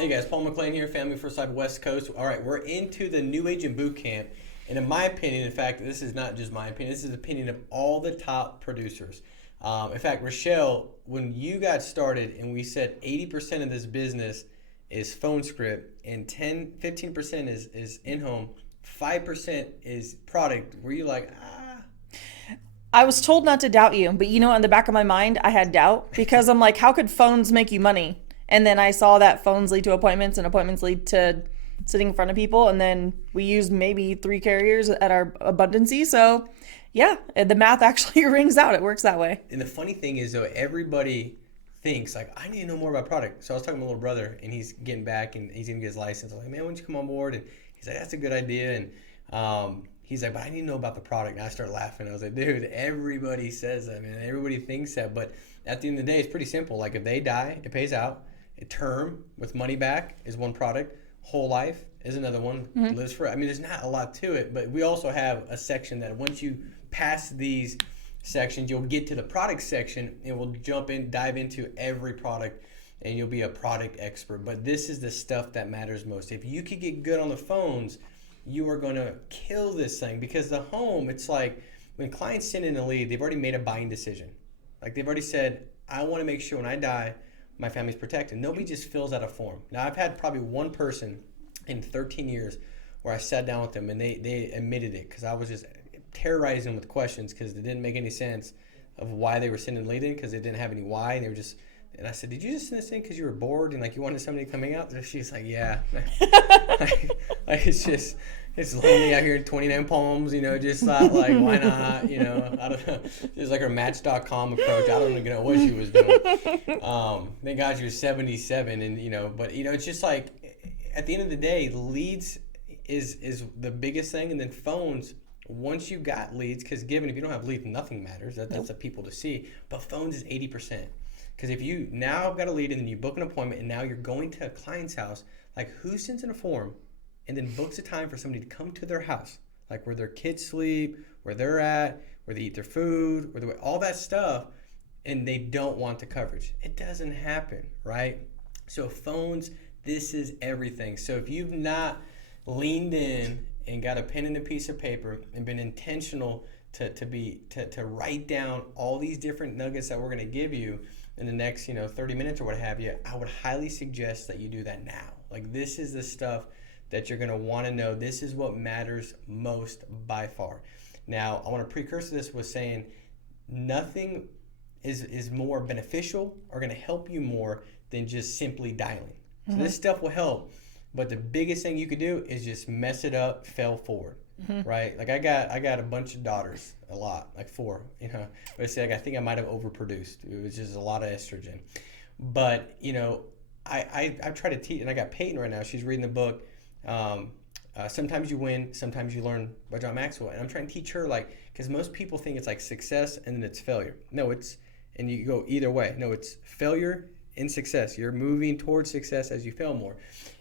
Hey guys, Paul McLean here, Family First Life West Coast. All right, we're into the New Agent Bootcamp. And in my opinion, in fact, this is not just my opinion, this is the opinion of all the top producers. In fact, Rochelle, when you got started and we said 80% of this business is phone script and 15% is in-home, 5% is product, were you like, ah? I was told not to doubt you, but in the back of my mind, I had doubt because I'm like, how could phones make you money? And then I saw that phones lead to appointments and appointments lead to sitting in front of people. And then we used maybe 3 carriers at our abundancy. So yeah, the math actually rings out. It works that way. And the funny thing is, though, everybody thinks like I need to know more about product. So I was talking to my little brother, and he's getting back, and he's gonna get his license. I was like, man, why don't you come on board? And he's like, that's a good idea. And he's like, but I need to know about the product. And I started laughing. I was like, dude, everybody says that, man. Everybody thinks that, but at the end of the day, it's pretty simple. Like if they die, it pays out. A term with money back is one product. Whole life is another one. Lives for. I mean, there's not a lot to it, but we also have a section that once you pass these sections, you'll get to the product section and we'll dive into every product and you'll be a product expert. But this is the stuff that matters most. If you could get good on the phones, you are going to kill this thing because the home, it's like when clients send in a lead, they've already made a buying decision. Like they've already said, I want to make sure when I die, my family's protected. Nobody just fills out a form. Now, I've had probably one person in 13 years where I sat down with them and they admitted it because I was just terrorizing them with questions because it didn't make any sense of why they were sending lead in because they didn't have any why. And they were just, and I said, did you just send this in because you were bored and like you wanted somebody coming out? And she's like, yeah. like it's lonely out here in 29 Palms, just thought like, why not, I don't know. It's like her Match.com approach. I don't even know what she was doing. Thank God she was 77 and, but it's just like, at the end of the day, leads is the biggest thing. And then phones, once you got leads, because given if you don't have leads, nothing matters. That's the people to see. But phones is 80%. Because if you now have got a lead and then you book an appointment and now you're going to a client's house, like who sends in a form and then books a time for somebody to come to their house, like where their kids sleep, where they're at, where they eat their food, all that stuff, and they don't want the coverage. It doesn't happen, right? So phones, this is everything. So if you've not leaned in and got a pen and a piece of paper and been intentional to write down all these different nuggets that we're going to give you in the next 30 minutes or what have you, I would highly suggest that you do that now. Like this is the stuff that you're going to want to know. This is what matters most by far. Now, I want to precursor this with saying nothing is more beneficial or going to help you more than just simply dialing. So this stuff will help, but the biggest thing you could do is just mess it up, fail forward, right? Like I got a bunch of daughters, a lot, like 4, But it's like I think I might have overproduced. It was just a lot of estrogen. But, I try to teach, and I got Peyton right now. She's reading the book, Sometimes You Win, Sometimes You Learn by John Maxwell. And I'm trying to teach her, like, because most people think it's like success and then it's failure. No, and you go either way. No, it's failure and success. You're moving towards success as you fail more.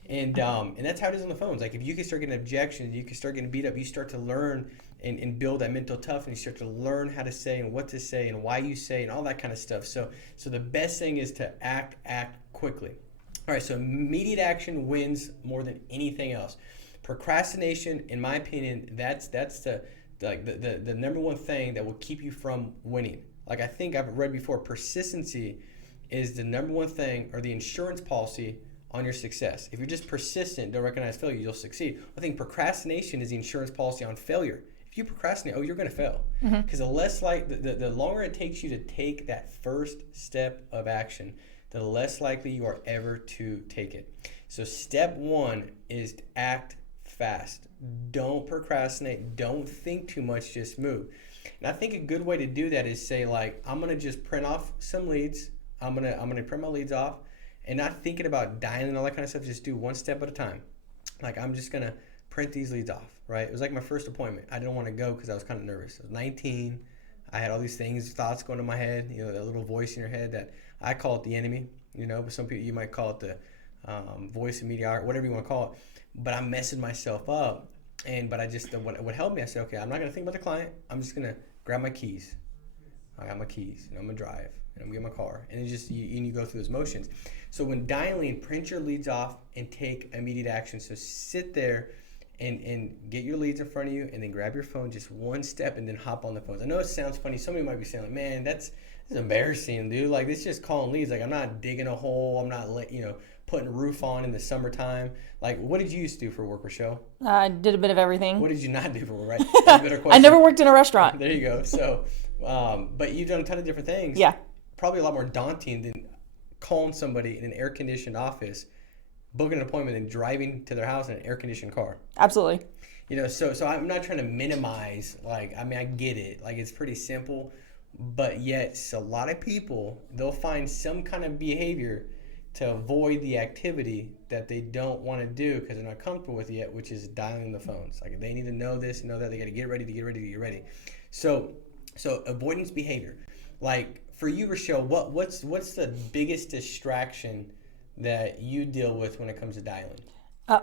And that's how it is on the phones. Like if you can start getting objections, you can start getting beat up, you start to learn and build that mental toughness. You start to learn how to say and what to say and why you say and all that kind of stuff. So the best thing is to act quickly. All right, so immediate action wins more than anything else. Procrastination, in my opinion, that's the number one thing that will keep you from winning. Like I think I've read before, persistency is the number one thing or the insurance policy on your success. If you're just persistent, don't recognize failure, you'll succeed. I think procrastination is the insurance policy on failure. If you procrastinate, you're going to fail. Because the longer it takes you to take that first step of action, the less likely you are ever to take it. So step 1 is to act fast. Don't procrastinate. Don't think too much. Just move. And I think a good way to do that is say like, I'm going to just print off some leads. I'm gonna print my leads off and not thinking about dialing and all that kind of stuff. Just do one step at a time. Like I'm just gonna print these leads off, right? It was like my first appointment. I didn't want to go because I was kind of nervous. I was 19. I had all these thoughts going to my head, that little voice in your head that I call it the enemy, but some people, you might call it the voice of mediocrity, whatever you want to call it. But I'm messing myself up. But what helped me, I said, okay, I'm not going to think about the client. I'm just going to grab my keys. I got my keys, and I'm gonna drive, and I'm gonna get my car, and you go through those motions. So when dialing, print your leads off and take immediate action. So sit there and get your leads in front of you, and then grab your phone just one step, and then hop on the phones. I know it sounds funny. Somebody might be saying, like, man, that's embarrassing, dude. Like, it's just calling leads. Like, I'm not digging a hole. I'm not, putting a roof on in the summertime. Like, what did you used to do for work, Rochelle? I did a bit of everything. What did you not do for work, right? That's a better question. I never worked in a restaurant. There you go. So, but you've done a ton of different things. Yeah. Probably a lot more daunting than calling somebody in an air-conditioned office, booking an appointment, and driving to their house in an air-conditioned car. Absolutely. So I'm not trying to minimize, I get it. Like, it's pretty simple, but yet a lot of people, they'll find some kind of behavior to avoid the activity that they don't want to do because they're not comfortable with it yet, which is dialing the phones. Like, they need to know this, know that. They got to get ready. So avoidance behavior. Like, for you, Rochelle, what's the biggest distraction that you deal with when it comes to dialing?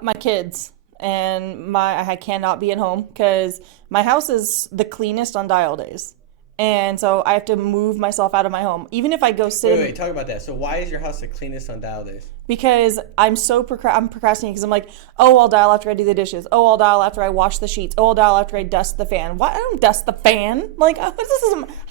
My kids. And I cannot be at home because my house is the cleanest on dial days. And so I have to move myself out of my home. Even if I go sit... Wait, talk about that. So why is your house the cleanest on dial days? Because I'm procrastinating because I'm like, oh, I'll dial after I do the dishes. Oh, I'll dial after I wash the sheets. Oh, I'll dial after I dust the fan. Why? I don't dust the fan. Like, I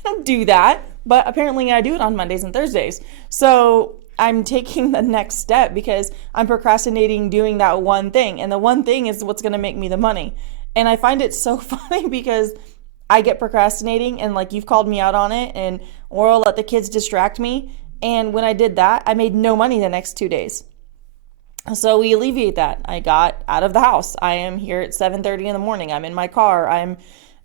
don't do that. But apparently I do it on Mondays and Thursdays. So I'm taking the next step because I'm procrastinating doing that one thing. And the one thing is what's going to make me the money. And I find it so funny because I get procrastinating and like you've called me out on it or I'll let the kids distract me. And when I did that, I made no money the next 2 days. So we alleviate that. I got out of the house. I am here at 7:30 in the morning. I'm in my car. I'm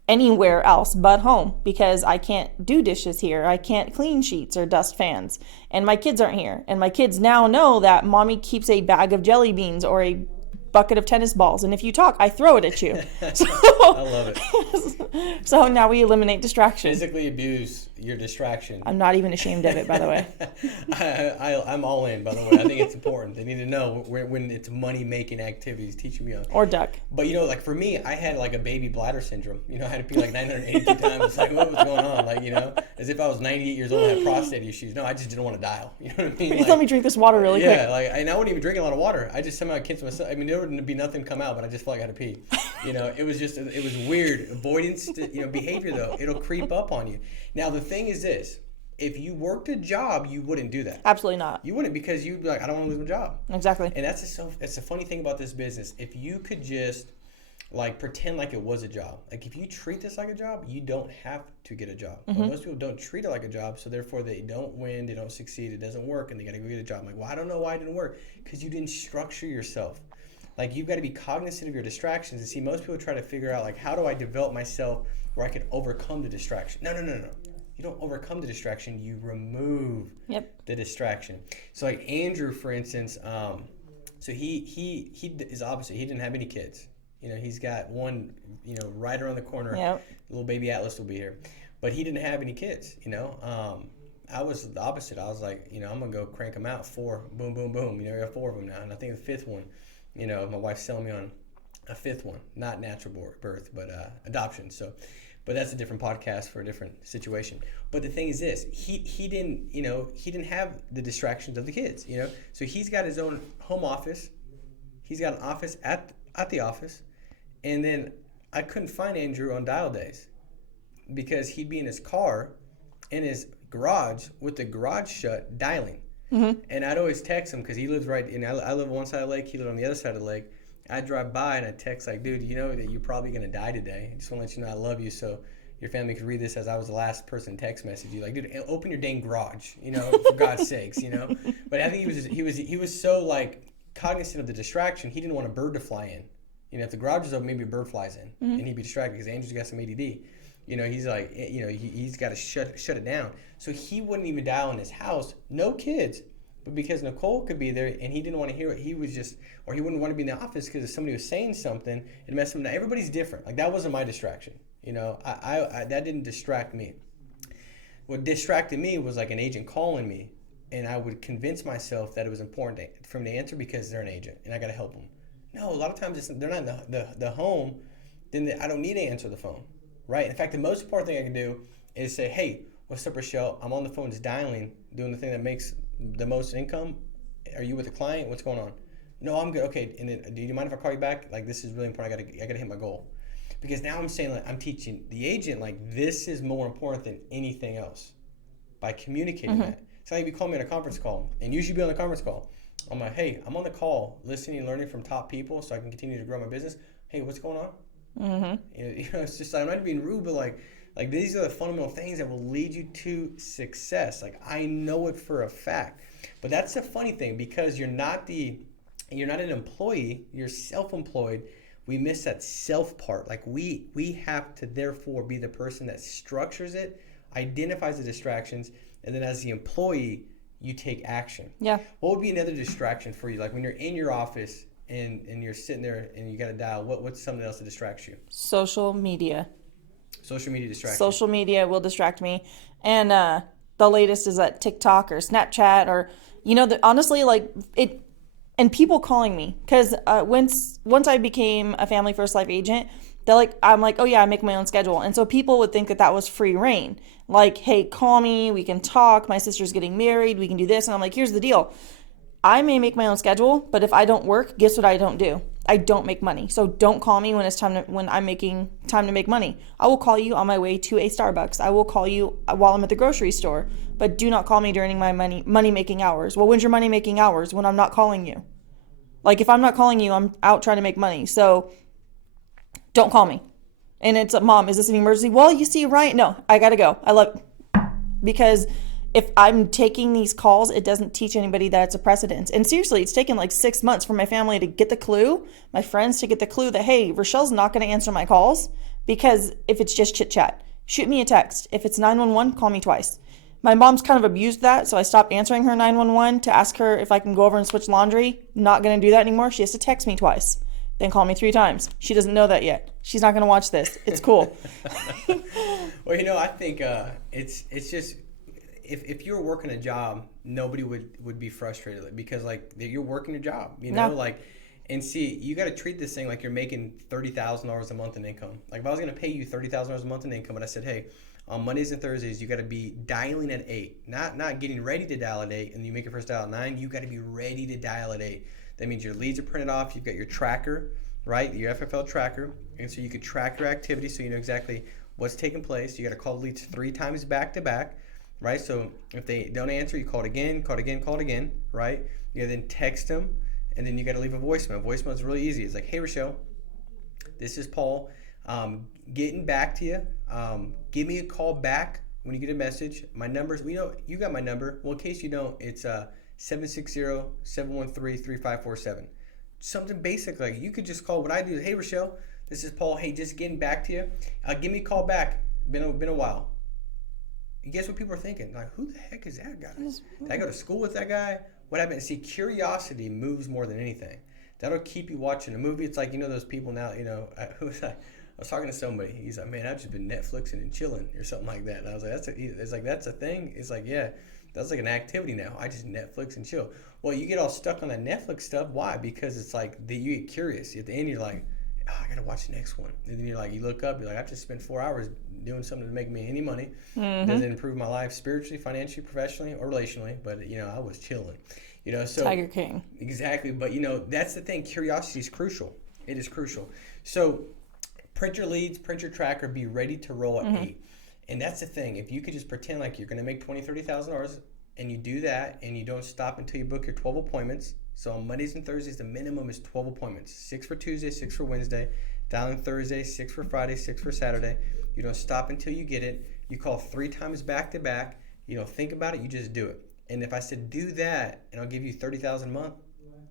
anywhere else but home because I can't do dishes here. I can't clean sheets or dust fans. And my kids aren't here. And my kids now know that mommy keeps a bag of jelly beans or a bucket of tennis balls. And if you talk, I throw it at you. So, I love it. So now we eliminate distraction. Physically abuse your distraction. I'm not even ashamed of it, by the way. I'm all in, by the way. I think it's important. They need to know when it's money-making activities, teaching me. Or duck. But, like for me, I had like a baby bladder syndrome. I had to pee like 982 times. It's like, what was going on? Like, as if I was 98 years old and had prostate issues. No, I just didn't want to dial. You know what I mean? Please let me drink this water really quick. Yeah, and I wouldn't even drink a lot of water. I just somehow kids myself. There wouldn't be nothing come out, but I just felt like I had to pee. It was weird. Avoidance, behavior though, it'll creep up on you. Now, the thing is this. If you worked a job, you wouldn't do that. Absolutely not. You wouldn't because you'd be like, I don't want to lose my job. Exactly. And that's a funny thing about this business. If you could just pretend like it was a job. Like if you treat this like a job, you don't have to get a job. Mm-hmm. But most people don't treat it like a job, so therefore they don't win, they don't succeed, it doesn't work, and they got to go get a job. I'm like, well, I don't know why it didn't work. Because you didn't structure yourself. Like you've got to be cognizant of your distractions. And see, most people try to figure out how do I develop myself where I can overcome the distraction. No. You don't overcome the distraction. You remove the distraction. So like Andrew, for instance, so he is opposite. He didn't have any kids. He's got one, right around the corner. Yep. Little baby Atlas will be here. But he didn't have any kids, I was the opposite. I was like, I'm going to go crank them out. 4, boom, boom, boom. I got 4 of them now. And I think the 5th one, my wife's selling me on a 5th one. Not natural birth, but adoption. So, but that's a different podcast for a different situation. But the thing is this, he didn't have the distractions of the kids, So he's got his own home office. He's got an office at the office. And then I couldn't find Andrew on dial days because he'd be in his car in his garage with the garage shut dialing. Mm-hmm. And I'd always text him because he lives right in, I live on one side of the lake, he lived on the other side of the lake. I'd drive by and I'd text like, dude, you know that you're probably going to die today. I just want to let you know I love you so your family could read this as I was the last person to text message you. Like, dude, open your dang garage, for God's sakes, But I think he was so cognizant of the distraction, he didn't want a bird to fly in. If the garage is open, maybe a bird flies in, mm-hmm. and he'd be distracted because Andrew's got some ADD. He's like, he's got to shut it down. So he wouldn't even dial in his house, no kids, but because Nicole could be there and he didn't want to hear it, he was just, or he wouldn't want to be in the office because if somebody was saying something, it messed him up. Everybody's different. Like that wasn't my distraction. I that didn't distract me. What distracted me was like an agent calling me, and I would convince myself that it was important for me to answer because they're an agent and I got to help them. No, a lot of times they're not in the home, then I don't need to answer the phone, right? In fact, the most important thing I can do is say, hey, What's up, Rochelle? I'm on the phone just dialing, doing the thing that makes the most income. Are you with a client? What's going on? No, I'm good. Okay, and then, do you mind if I call you back? Like, this is really important. I gotta hit my goal. Because now I'm saying, like, I'm teaching the agent, like, this is more important than anything else by communicating that. It's like if you call me on a conference call, and you should be on the conference call. I'm like, hey, I'm on the call listening and learning from top people so I can continue to grow my business. Hey, what's going on? It's just, I'm not being rude, but like these are the fundamental things that will lead you to success. Like, I know it for a fact. But that's the funny thing, because you're not an employee, you're self-employed. We miss that self part. Like, we have to therefore be the person that structures it, identifies the distractions, and then as the employee, you take action. Yeah. What would be another distraction for you? Like, when you're in your office and you're sitting there and you got to dial, what's something else that distracts you? Social media. Social media distracts Social media will distract me. And the latest is that TikTok or Snapchat or, honestly, like it, and people calling me. Because once I became a Family First Life agent, I'm like, oh yeah, I make my own schedule. And so people would think that was free reign. Like, hey, call me, we can talk. My sister's getting married, we can do this. And I'm like, here's the deal. I may make my own schedule, but if I don't work, guess what I don't do? I don't make money. So don't call me when I'm making time to make money. I will call you on my way to a Starbucks. I will call you while I'm at the grocery store, but do not call me during my money making hours. Well, when's your money making hours? When I'm not calling you. Like, if I'm not calling you, I'm out trying to make money. So don't call me. And it's, Mom, is this an emergency? Well, you see, Ryan, no, I gotta go. I love, because if I'm taking these calls, it doesn't teach anybody that it's a precedent. And seriously, it's taken like 6 months for my family to get the clue, my friends to get the clue that, hey, Rochelle's not going to answer my calls, because if it's just chit chat, shoot me a text. If it's 911, call me twice. My mom's kind of abused that, so I stopped answering her 911 to ask her if I can go over and switch laundry. Not going to do that anymore. She has to text me twice, then call me 3 times. She doesn't know that yet. She's not going to watch this. It's cool. Well, I think it's just, if you're working a job, nobody would be frustrated, because like you're working your job, No. like, and see, you got to treat this thing like you're making $30,000 a month in income. Like, if I was going to pay you $30,000 a month in income, and I said, hey, on Mondays and Thursdays, you got to be dialing at 8, not getting ready to dial at 8, and you make your first dial at 9. You got to be ready to dial at 8. That means your leads are printed off. You've got your tracker, right? Your FFL tracker, and so you could track your activity, so you know exactly what's taking place. You got to call the leads 3 times back to back. Right, so if they don't answer, you call it again, right? You then text them, and then you got to leave a voicemail. Voicemail is really easy. It's like, hey, Rochelle, this is Paul. Getting back to you. Give me a call back when you get a message. My numbers, we know you got my number. Well, in case you don't, it's 760-713-3547. Something basic, like you could just call. What I do is, hey, Rochelle, this is Paul. Hey, just getting back to you. Give me a call back. Been a while. You guess what people are thinking? Like, who the heck is that guy? Did I go to school with that guy? What happened? See, curiosity moves more than anything. That'll keep you watching a movie. It's like, those people now, I was talking to somebody. He's like, man, I've just been Netflixing and chilling or something like that. And I was like, that's a thing? It's like, yeah, that's like an activity now. I just Netflix and chill. Well, you get all stuck on that Netflix stuff. Why? Because it's like, you get curious. At the end, you're like, oh, I gotta watch the next one. And then you're like, you look up, you're like, I've just spent 4 hours doing something to make me any money. Doesn't improve my life spiritually, financially, professionally, or relationally, but I was chilling. So Tiger King. Exactly. But that's the thing. Curiosity is crucial. It is crucial. So print your leads, print your tracker, be ready to roll at 8. And that's the thing. If you could just pretend like you're gonna make $20,000-$30,000, and you do that, and you don't stop until you book your 12 appointments. So on Mondays and Thursdays, the minimum is 12 appointments. 6 for Tuesday, 6 for Wednesday. Dialing Thursday, 6 for Friday, 6 for Saturday. You don't stop until you get it. You call 3 times back to back. You don't think about it. You just do it. And if I said do that, and I'll give you $30,000 a month,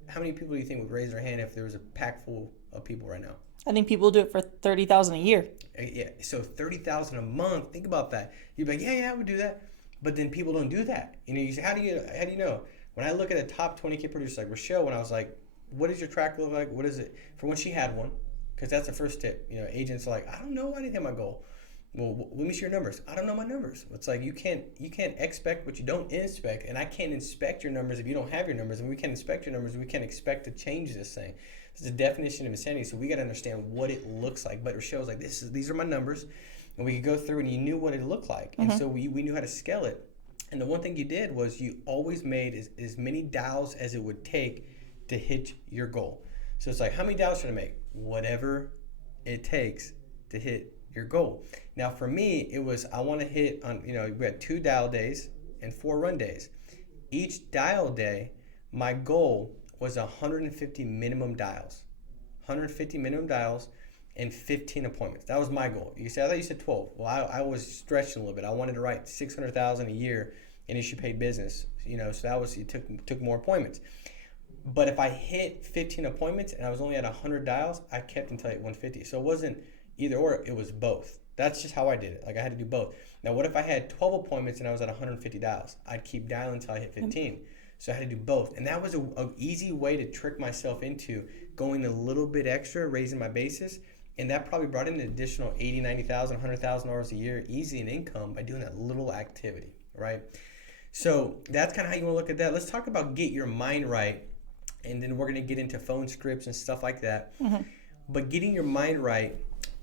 how many people do you think would raise their hand if there was a pack full of people right now? I think people do it for $30,000 a year. Yeah. So $30,000 a month. Think about that. You'd be like, yeah, I would do that. But then people don't do that. You say, how do you know? When I look at a top 20K producer like Rochelle, when I was like, what does your track look like? What is it? For when she had one, because that's the first tip. Agents are like, I don't know. I didn't hit my goal. Well, let me see your numbers. I don't know my numbers. It's like you can't expect what you don't inspect, and I can't inspect your numbers if you don't have your numbers, and we can't inspect your numbers. We can't expect to change this thing. It's the definition of insanity. So we got to understand what it looks like. But Rochelle's like, these are my numbers. and we could go through and you knew what it looked like. And so we knew how to scale it. And the one thing you did was you always made as many dials as it would take to hit your goal. So it's like, how many dials should I make? Whatever it takes to hit your goal. Now for me, it was, I want to hit on, we had 2 dial days and 4 run days. Each dial day, my goal was 150 minimum dials. 150 minimum dials and 15 appointments. That was my goal. You say, I thought you said 12. Well, I was stretching a little bit. I wanted to write 600,000 a year in issue paid business. So that was, it took more appointments. But if I hit 15 appointments and I was only at 100 dials, I kept until I hit 150. So it wasn't either or, it was both. That's just how I did it. Like I had to do both. Now, what if I had 12 appointments and I was at 150 dials? I'd keep dialing until I hit 15. So I had to do both. And that was an easy way to trick myself into going a little bit extra, raising my basis. And that probably brought in an additional $80,000, $90,000, $100,000 a year easy in income by doing that little activity, right? So that's kind of how you want to look at that. Let's talk about get your mind right. And then we're going to get into phone scripts and stuff like that. But getting your mind right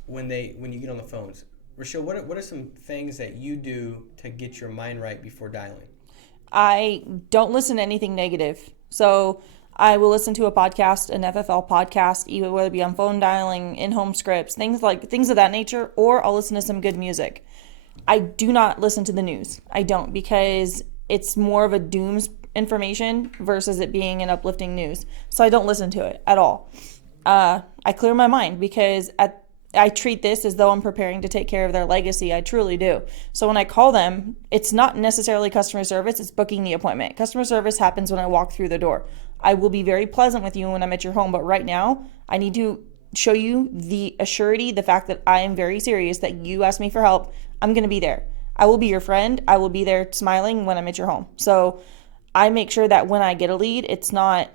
when you get on the phones. Rochelle, what are some things that you do to get your mind right before dialing? I don't listen to anything negative. So I will listen to a podcast, an FFL podcast, either whether it be on phone dialing, in-home scripts, things of that nature, or I'll listen to some good music. I do not listen to the news. I don't, because it's more of a dooms information versus it being an uplifting news. So I don't listen to it at all. I clear my mind because I treat this as though I'm preparing to take care of their legacy. I truly do. So when I call them, it's not necessarily customer service, it's booking the appointment. Customer service happens when I walk through the door. I will be very pleasant with you when I'm at your home, but right now I need to show you the assurity, the fact that I am very serious, that you asked me for help. I'm going to be there. I will be your friend. I will be there smiling when I'm at your home. So I make sure that when I get a lead, it's not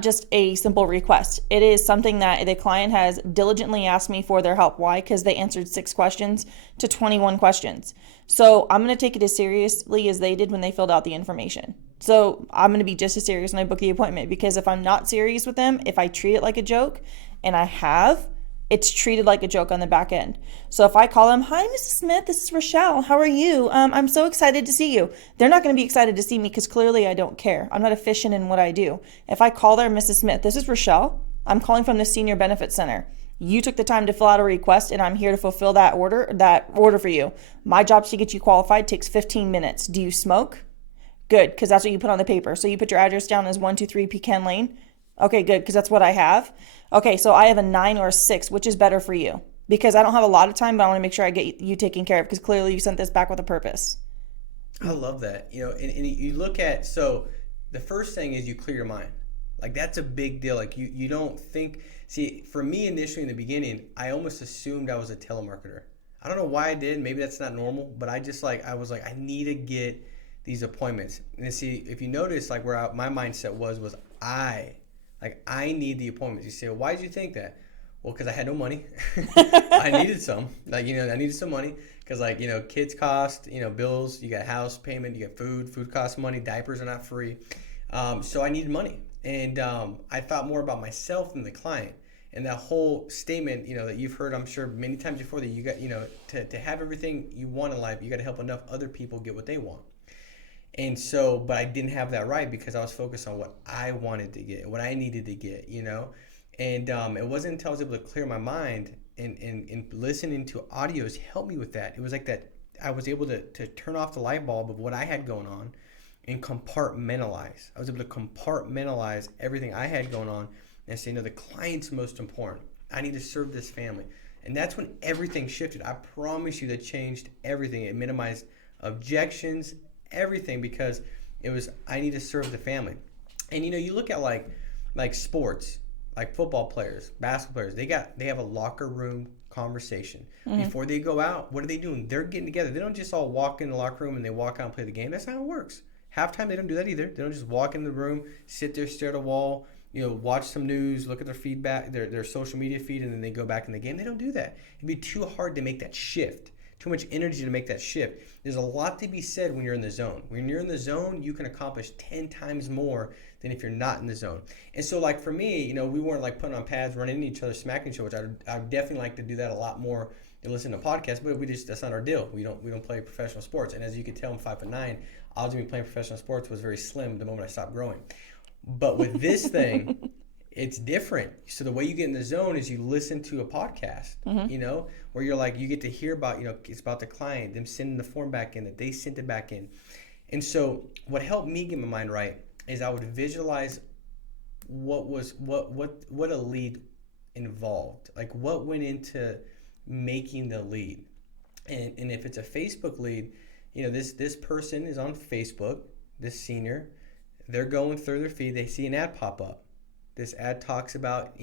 just a simple request. It is something that the client has diligently asked me for their help. Why? Because they answered 6 questions to 21 questions. So I'm going to take it as seriously as they did when they filled out the information. So I'm going to be just as serious when I book the appointment, because if I'm not serious with them, if I treat it like a joke, and I have, it's treated like a joke on the back end. So if I call them, hi, Mrs. Smith, this is Rochelle. How are you? I'm so excited to see you. They're not going to be excited to see me because clearly I don't care. I'm not efficient in what I do. If I call there, Mrs. Smith, this is Rochelle. I'm calling from the Senior Benefit Center. You took the time to fill out a request, and I'm here to fulfill that order for you. My job is to get you qualified. Takes 15 minutes. Do you smoke? Good, because that's what you put on the paper. So you put your address down as 123 Pecan Lane. Okay, good, because that's what I have. Okay, so I have a 9 or a 6, which is better for you? Because I don't have a lot of time, but I want to make sure I get you taken care of, because clearly you sent this back with a purpose. I love that. And you look at, so the first thing is you clear your mind. Like that's a big deal. Like you don't think, see, for me initially in the beginning, I almost assumed I was a telemarketer. I don't know why I did. Maybe that's not normal, but I was like, I need to get these appointments. And see, if you notice, like where my mindset was I need the appointments. You say, well, why did you think that? Well, because I had no money. I needed some. I needed some money because, kids cost, bills. You got house payment. You got food. Food costs money. Diapers are not free. So I needed money. And I thought more about myself than the client. And that whole statement, that you've heard, I'm sure, many times before, that you got, to have everything you want in life, you got to help enough other people get what they want. And so, but I didn't have that right because I was focused on what I wanted to get, what I needed to get, And it wasn't until I was able to clear my mind and listening to audios helped me with that. It was like that I was able to turn off the light bulb of what I had going on and compartmentalize. I was able to compartmentalize everything I had going on and say, no, the client's most important. I need to serve this family. And that's when everything shifted. I promise you that changed everything. It minimized objections, everything, because it was, I need to serve the family. And you look at like sports, like football players, basketball players, they have a locker room conversation. Before they go out. What are they doing? They're getting together. They don't just all walk in the locker room and they walk out and play the game. That's not how it works. Halftime, they don't do that either. They don't just walk in the room, sit there, stare at a wall, watch some news, look at their feedback, their social media feed, and then they go back in the game. They don't do that. It'd be too hard to make that shift. Too much energy to make that shift. There's a lot to be said when you're in the zone. When you're in the zone, you can accomplish 10 times more than if you're not in the zone. And so, like for me, we weren't like putting on pads, running into each other, smacking each other, which I would definitely like to do that a lot more you listen to podcasts, but that's not our deal. We don't play professional sports. And as you can tell, I'm 5'9". Odds of me playing professional sports was very slim the moment I stopped growing. But with this thing, it's different. So the way you get in the zone is you listen to a podcast, where you're like, you get to hear about, it's about the client, them sending the form back in, that they sent it back in. And so what helped me get my mind right is I would visualize what a lead involved, like what went into making the lead. And if it's a Facebook lead, this person is on Facebook, this senior, they're going through their feed, they see an ad pop up. This ad talks about,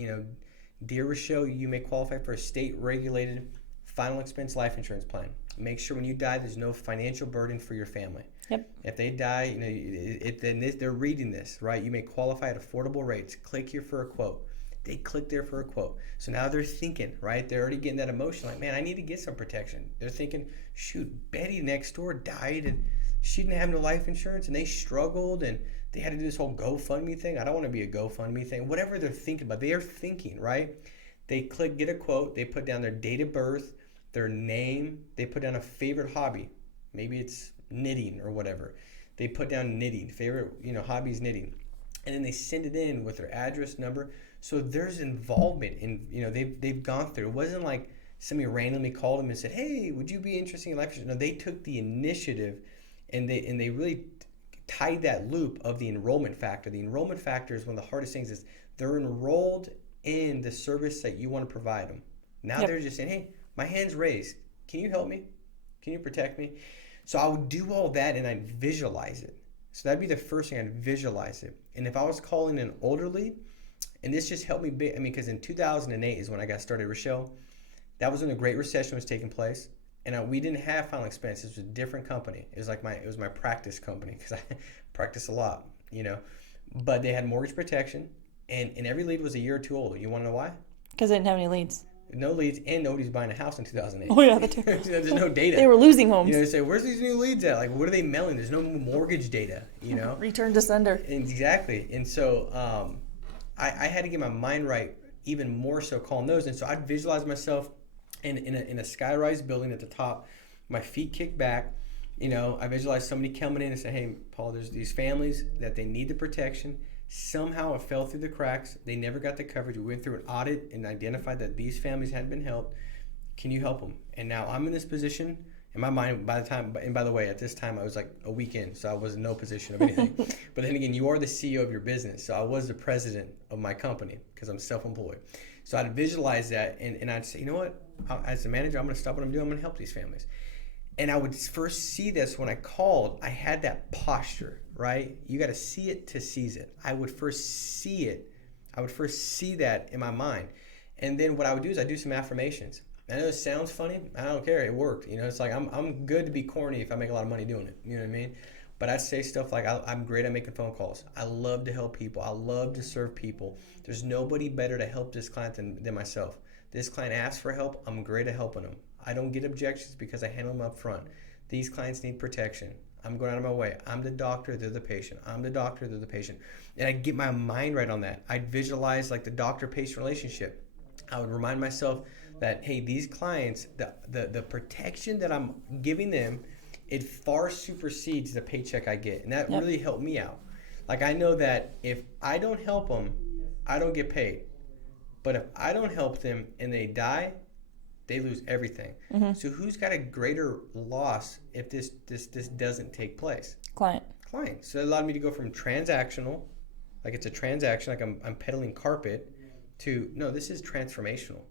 dear Rochelle, you may qualify for a state-regulated final expense life insurance plan. Make sure when you die, there's no financial burden for your family. Yep. If they die, they're reading this, right? You may qualify at affordable rates. Click here for a quote. They click there for a quote. So now they're thinking, right? They're already getting that emotion, like, man, I need to get some protection. They're thinking, shoot, Betty next door died and she didn't have no life insurance and they struggled and they had to do this whole GoFundMe thing. I don't want to be a GoFundMe thing. Whatever they're thinking about, they are thinking, right? They click get a quote. They put down their date of birth, their name. They put down a favorite hobby. Maybe it's knitting or whatever. They put down knitting. Favorite, hobby is knitting. And then they send it in with their address, number. So there's involvement in, they've gone through. It wasn't like somebody randomly called them and said, hey, would you be interested in life insurance? No, they took the initiative and they really tied that loop of the enrollment factor. The enrollment factor is one of the hardest things is they're enrolled in the service that you want to provide them. Now They're just saying, hey, my hand's raised. Can you help me? Can you protect me? So I would do all that and I'd visualize it. So that'd be the first thing, I'd visualize it. And if I was calling an older lead, and this just helped me, because in 2008 is when I got started, Rochelle. That was when the Great Recession was taking place. And we didn't have final expense. It was a different company. It was my practice company because I practice a lot, But they had mortgage protection, and every lead was a year or two older. You want to know why? Because they didn't have any leads. No leads, and nobody's buying a house in 2008. Oh yeah, there's no data. They were losing homes. They say, where's these new leads at? Like, what are they mailing? There's no mortgage data. Return to sender. Exactly. And so I had to get my mind right, even more so calling those. And so I'd visualize myself in a sky-rise building at the top, my feet kicked back. I visualize somebody coming in and say, hey, Paul, there's these families that they need the protection. Somehow it fell through the cracks. They never got the coverage. We went through an audit and identified that these families hadn't been helped. Can you help them? And now I'm in this position. In my mind, by the way, at this time, I was like a week in, so I was in no position of anything. But then again, you are the CEO of your business. So I was the president of my company because I'm self-employed. So I'd visualize that, and I'd say, you know what? As a manager, I'm going to stop what I'm doing. I'm going to help these families. And I would first see this when I called. I had that posture, right? You got to see it to seize it. I would first see it. I would first see that in my mind. And then what I would do is I'd do some affirmations. I know it sounds funny. I don't care. It worked. It's like I'm good to be corny if I make a lot of money doing it. You know what I mean? But I'd say stuff like, I'm great at making phone calls. I love to help people. I love to serve people. There's nobody better to help this client than myself. This client asks for help. I'm great at helping them. I don't get objections because I handle them up front. These clients need protection. I'm going out of my way. I'm the doctor, they're the patient. I'm the doctor, they're the patient. And I'd get my mind right on that. I'd visualize like the doctor-patient relationship. I would remind myself that, hey, these clients, the protection that I'm giving them, it far supersedes the paycheck I get. And that really helped me out. Like, I know that if I don't help them, I don't get paid. But if I don't help them and they die, they lose everything. Mm-hmm. So who's got a greater loss if this doesn't take place? Client. So it allowed me to go from transactional, like it's a transaction, like I'm peddling carpet, to, no, this is transformational.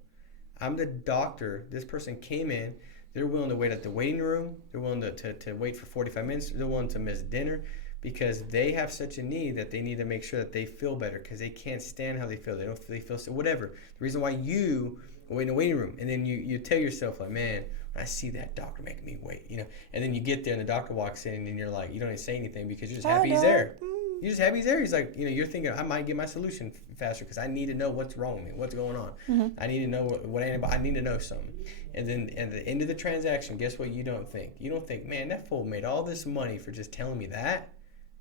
I'm the doctor. This person came in. They're willing to wait at the waiting room. They're willing to wait for 45 minutes. They're willing to miss dinner because they have such a need that they need to make sure that they feel better because they can't stand how they feel. They feel so, whatever. The reason why you wait in the waiting room, and then you tell yourself, like, man, I see that doctor making me wait, and then you get there and the doctor walks in and you're like, you don't even say anything because you're just happy he's there. You're just happy he's there. He's like, you're thinking, I might get my solution faster because I need to know what's wrong with me, what's going on. Mm-hmm. I need to know what I need to know something. And then at the end of the transaction, guess what you don't think? You don't think, man, that fool made all this money for just telling me that.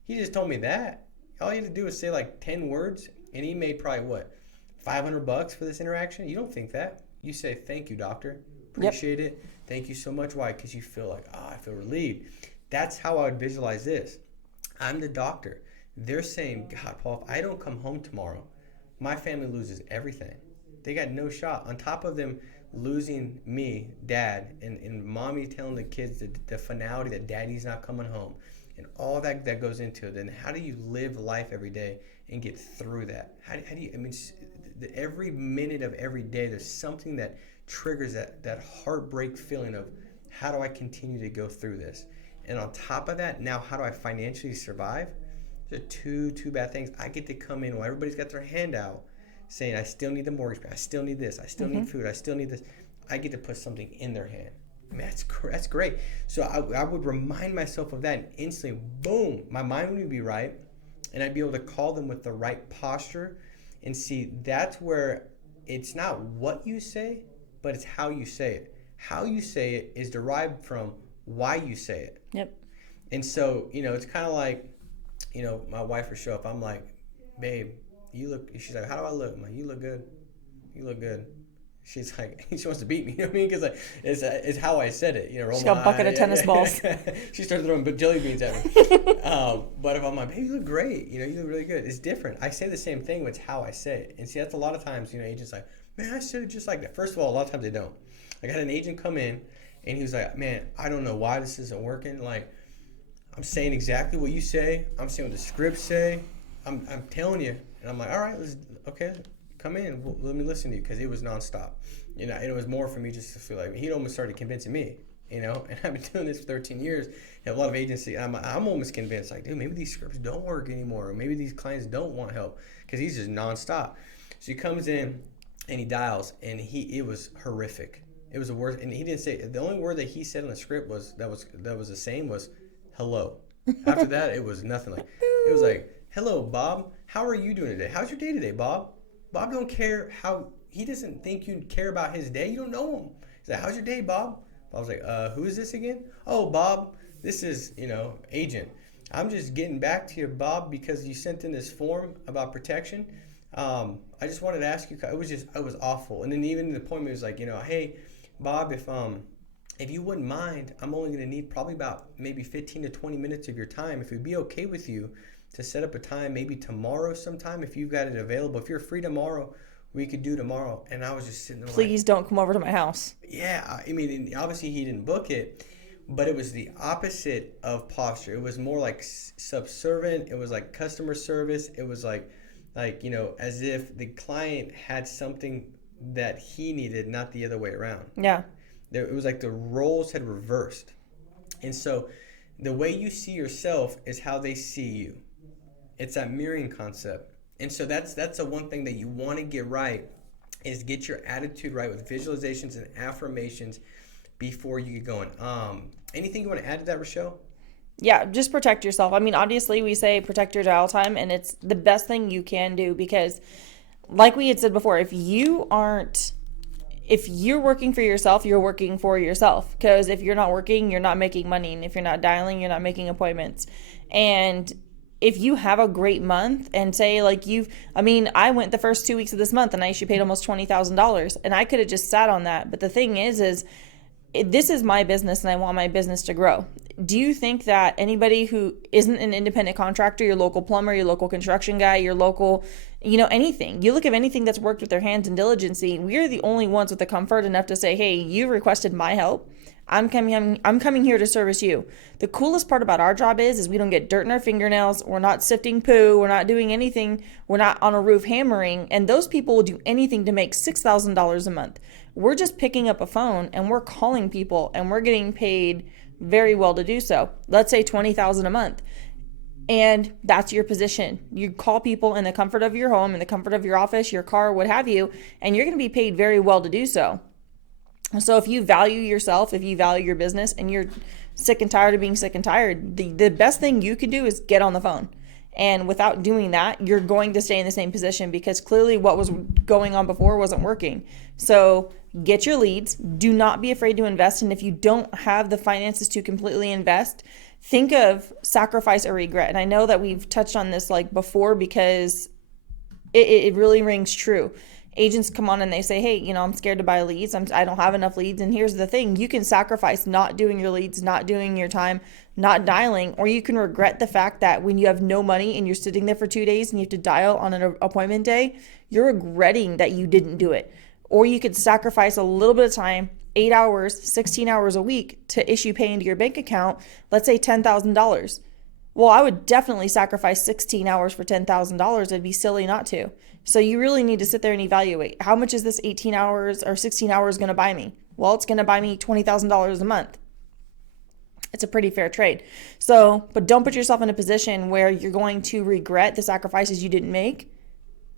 He just told me that. All you had to do is say like 10 words and he made probably what? $500 for this interaction? You don't think that. You say, thank you, doctor. Appreciate it. Thank you so much. Why? Because you feel like, I feel relieved. That's how I would visualize this. I'm the doctor. They're saying, God, Paul, if I don't come home tomorrow, my family loses everything. They got no shot. On top of them losing me, dad, and mommy telling the kids the finality that daddy's not coming home, and all that goes into it. Then how do you live life every day and get through that? How do you, I mean, every minute of every day, there's something that triggers that heartbreak feeling of, how do I continue to go through this? And on top of that, now how do I financially survive? There's two bad things. I get to come in while everybody's got their hand out saying, I still need the mortgage payment, I still need this, I still need food, I still need this. I get to put something in their hand. I mean, that's great. So I would remind myself of that, and instantly, boom, my mind would be right, and I'd be able to call them with the right posture and see that's where it's not what you say, but it's how you say it. How you say it is derived from why you say it. Yep. And so, it's kind of like, my wife will show up. I'm like, babe, you look, she's like, how do I look? I'm like, you look good. You look good. She's like, she wants to beat me, you know what I mean? Because like, it's how I said it, She's got a bucket of tennis balls. She started throwing jelly beans at me. But if I'm like, hey, you look great, you look really good. It's different. I say the same thing, but it's how I say it. And see, that's a lot of times, agents like, man, I said it just like that. First of all, a lot of times they don't. Like, I had an agent come in, and he was like, man, I don't know why this isn't working. Like, I'm saying exactly what you say. I'm saying what the scripts say. I'm telling you. And I'm like, all right, okay, come in. Let me listen to you, because it was nonstop. And it was more for me just to feel like he'd almost started convincing me, And I've been doing this for 13 years. And a lot of agency, I'm almost convinced, like, dude, maybe these scripts don't work anymore. Or maybe these clients don't want help, because he's just nonstop. So he comes in and he dials, and it was horrific. It was the worst. And he didn't say, the only word that he said on the script was that was the same was hello. After that, it was nothing. Like, it was like, hello, Bob. How are you doing today? How's your day today, Bob? Bob don't care he doesn't think you care about his day. You don't know him. He's like, how's your day, Bob? I was like, who is this again? Oh, Bob, this is, agent. I'm just getting back to you, Bob, because you sent in this form about protection. I just wanted to ask you, it was awful. And then even in the appointment, it was like, hey, Bob, if you wouldn't mind, I'm only going to need probably about maybe 15 to 20 minutes of your time. If it would be okay with you to set up a time, maybe tomorrow sometime, if you've got it available. If you're free tomorrow, we could do tomorrow. And I was just sitting there Please don't come over to my house. Yeah, I mean, obviously he didn't book it, but it was the opposite of posture. It was more like subservient. It was like customer service. It was like as if the client had something that he needed, not the other way around. Yeah. It was like the roles had reversed. And so the way you see yourself is how they see you. It's that mirroring concept. And so that's the one thing that you want to get right, is get your attitude right with visualizations and affirmations before you get going. Anything you want to add to that, Rochelle? Yeah, just protect yourself. I mean, obviously we say protect your dial time, and it's the best thing you can do, because like we had said before, if you're working for yourself, you're working for yourself. Because if you're not working, you're not making money. And if you're not dialing, you're not making appointments. And if you have a great month and say like I went the first 2 weeks of this month and I actually paid almost $20,000, and I could have just sat on that. But the thing is this is my business and I want my business to grow. Do you think that anybody who isn't an independent contractor, your local plumber, your local construction guy, your local, anything, you look at anything that's worked with their hands and diligence, we're the only ones with the comfort enough to say, hey, you requested my help. I'm coming here to service you. The coolest part about our job is we don't get dirt in our fingernails. We're not sifting poo. We're not doing anything. We're not on a roof hammering. And those people will do anything to make $6,000 a month. We're just picking up a phone and we're calling people, and we're getting paid very well to do so. Let's say $20,000 a month. And that's your position. You call people in the comfort of your home, in the comfort of your office, your car, what have you, and you're going to be paid very well to do so. So if you value yourself, if you value your business, and you're sick and tired of being sick and tired, the best thing you can do is get on the phone. And without doing that, you're going to stay in the same position, because clearly what was going on before wasn't working. So get your leads. Do not be afraid to invest. And if you don't have the finances to completely invest, think of sacrifice or regret. And I know that we've touched on this like before, because it really rings true. Agents come on and they say, hey, I'm scared to buy leads. I don't have enough leads. And here's the thing. You can sacrifice not doing your leads, not doing your time, not dialing, or you can regret the fact that when you have no money and you're sitting there for 2 days and you have to dial on an appointment day, you're regretting that you didn't do it. Or you could sacrifice a little bit of time, 8 hours, 16 hours a week to issue pay into your bank account, let's say $10,000. Well, I would definitely sacrifice 16 hours for $10,000. It'd be silly not to. So you really need to sit there and evaluate, how much is this 18 hours or 16 hours going to buy me? Well, it's going to buy me $20,000 a month. It's a pretty fair trade. So, but don't put yourself in a position where you're going to regret the sacrifices you didn't make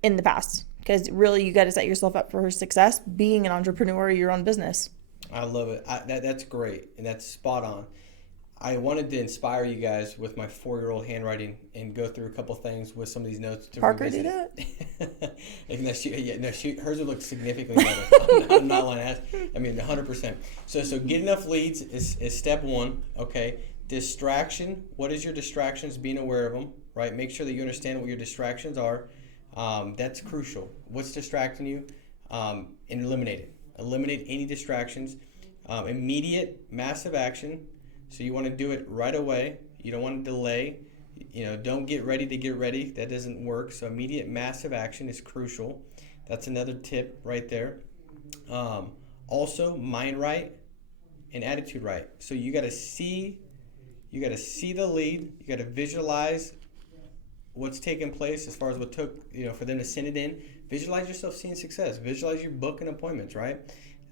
in the past, because really you got to set yourself up for success being an entrepreneur or your own business. I love it. That's great, and that's spot on. I wanted to inspire you guys with my 4-year-old handwriting and go through a couple things with some of these notes. To Parker, do that? Hers would look significantly better. I'm not lying. 100%. So get enough leads is step one. Okay. Distraction. What is your distractions? Being aware of them. Right. Make sure that you understand what your distractions are. That's crucial. What's distracting you? And eliminate it. Eliminate any distractions. Immediate, massive action. So you want to do it right away. You don't want to delay. Don't get ready to get ready. That doesn't work. So immediate, massive action is crucial. That's another tip right there. Also, mind right and attitude right. So you got to see the lead. You got to visualize what's taking place as far as what took, for them to send it in. Visualize yourself seeing success. Visualize your booking appointments, right?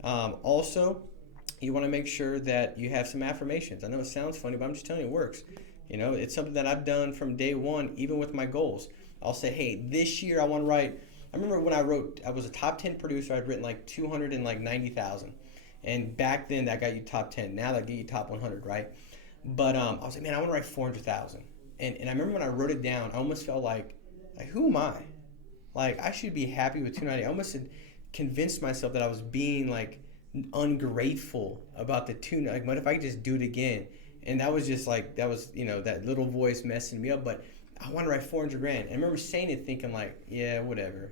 Also, you want to make sure that you have some affirmations. I know it sounds funny, but I'm just telling you it works. It's something that I've done from day one, even with my goals. I'll say, hey, this year I want to write. I remember when I was a top 10 producer, I'd written like 290,000. And back then that got you top 10. Now that get you top 100, right? But I was like, man, I want to write 400,000. And I remember when I wrote it down, I almost felt like who am I? Like, I should be happy with 290. I almost had convinced myself that I was being ungrateful about the 290. Like, what if I could just do it again? And that was just that little voice messing me up. But I want to write 400 grand. And I remember saying it thinking yeah, whatever,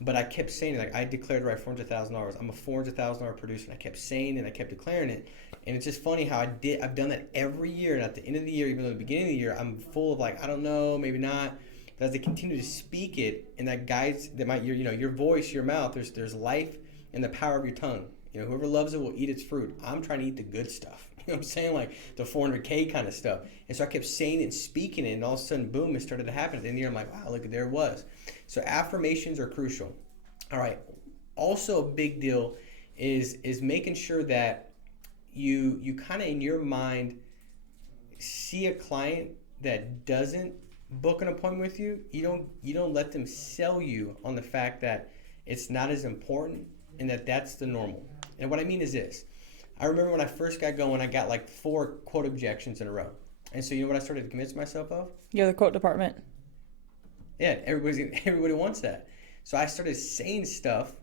But I kept saying it, I declared to write $400,000. I'm a $400,000 producer. And I kept saying it, and I kept declaring it. And it's just funny how I've done that every year. And at the end of the year, even though at the beginning of the year, I'm full of I don't know, maybe not. But as I continue to speak it, and that guides your voice, your mouth, there's life in the power of your tongue. Whoever loves it will eat its fruit. I'm trying to eat the good stuff. You know what I'm saying? The 400K kind of stuff. And so I kept saying it and speaking it, and all of a sudden, boom, it started to happen. At the end of the year, I'm like, wow, look, there it was. So affirmations are crucial. All right. Also a big deal is making sure that you kind of in your mind see a client that doesn't book an appointment with you. You don't let them sell you on the fact that it's not as important and that's the normal. And what I mean is this. I remember when I first got going, I got 4 quote objections in a row. And so you know what I started to convince myself of? You're the quote department. Yeah, everybody wants that. So I started saying stuff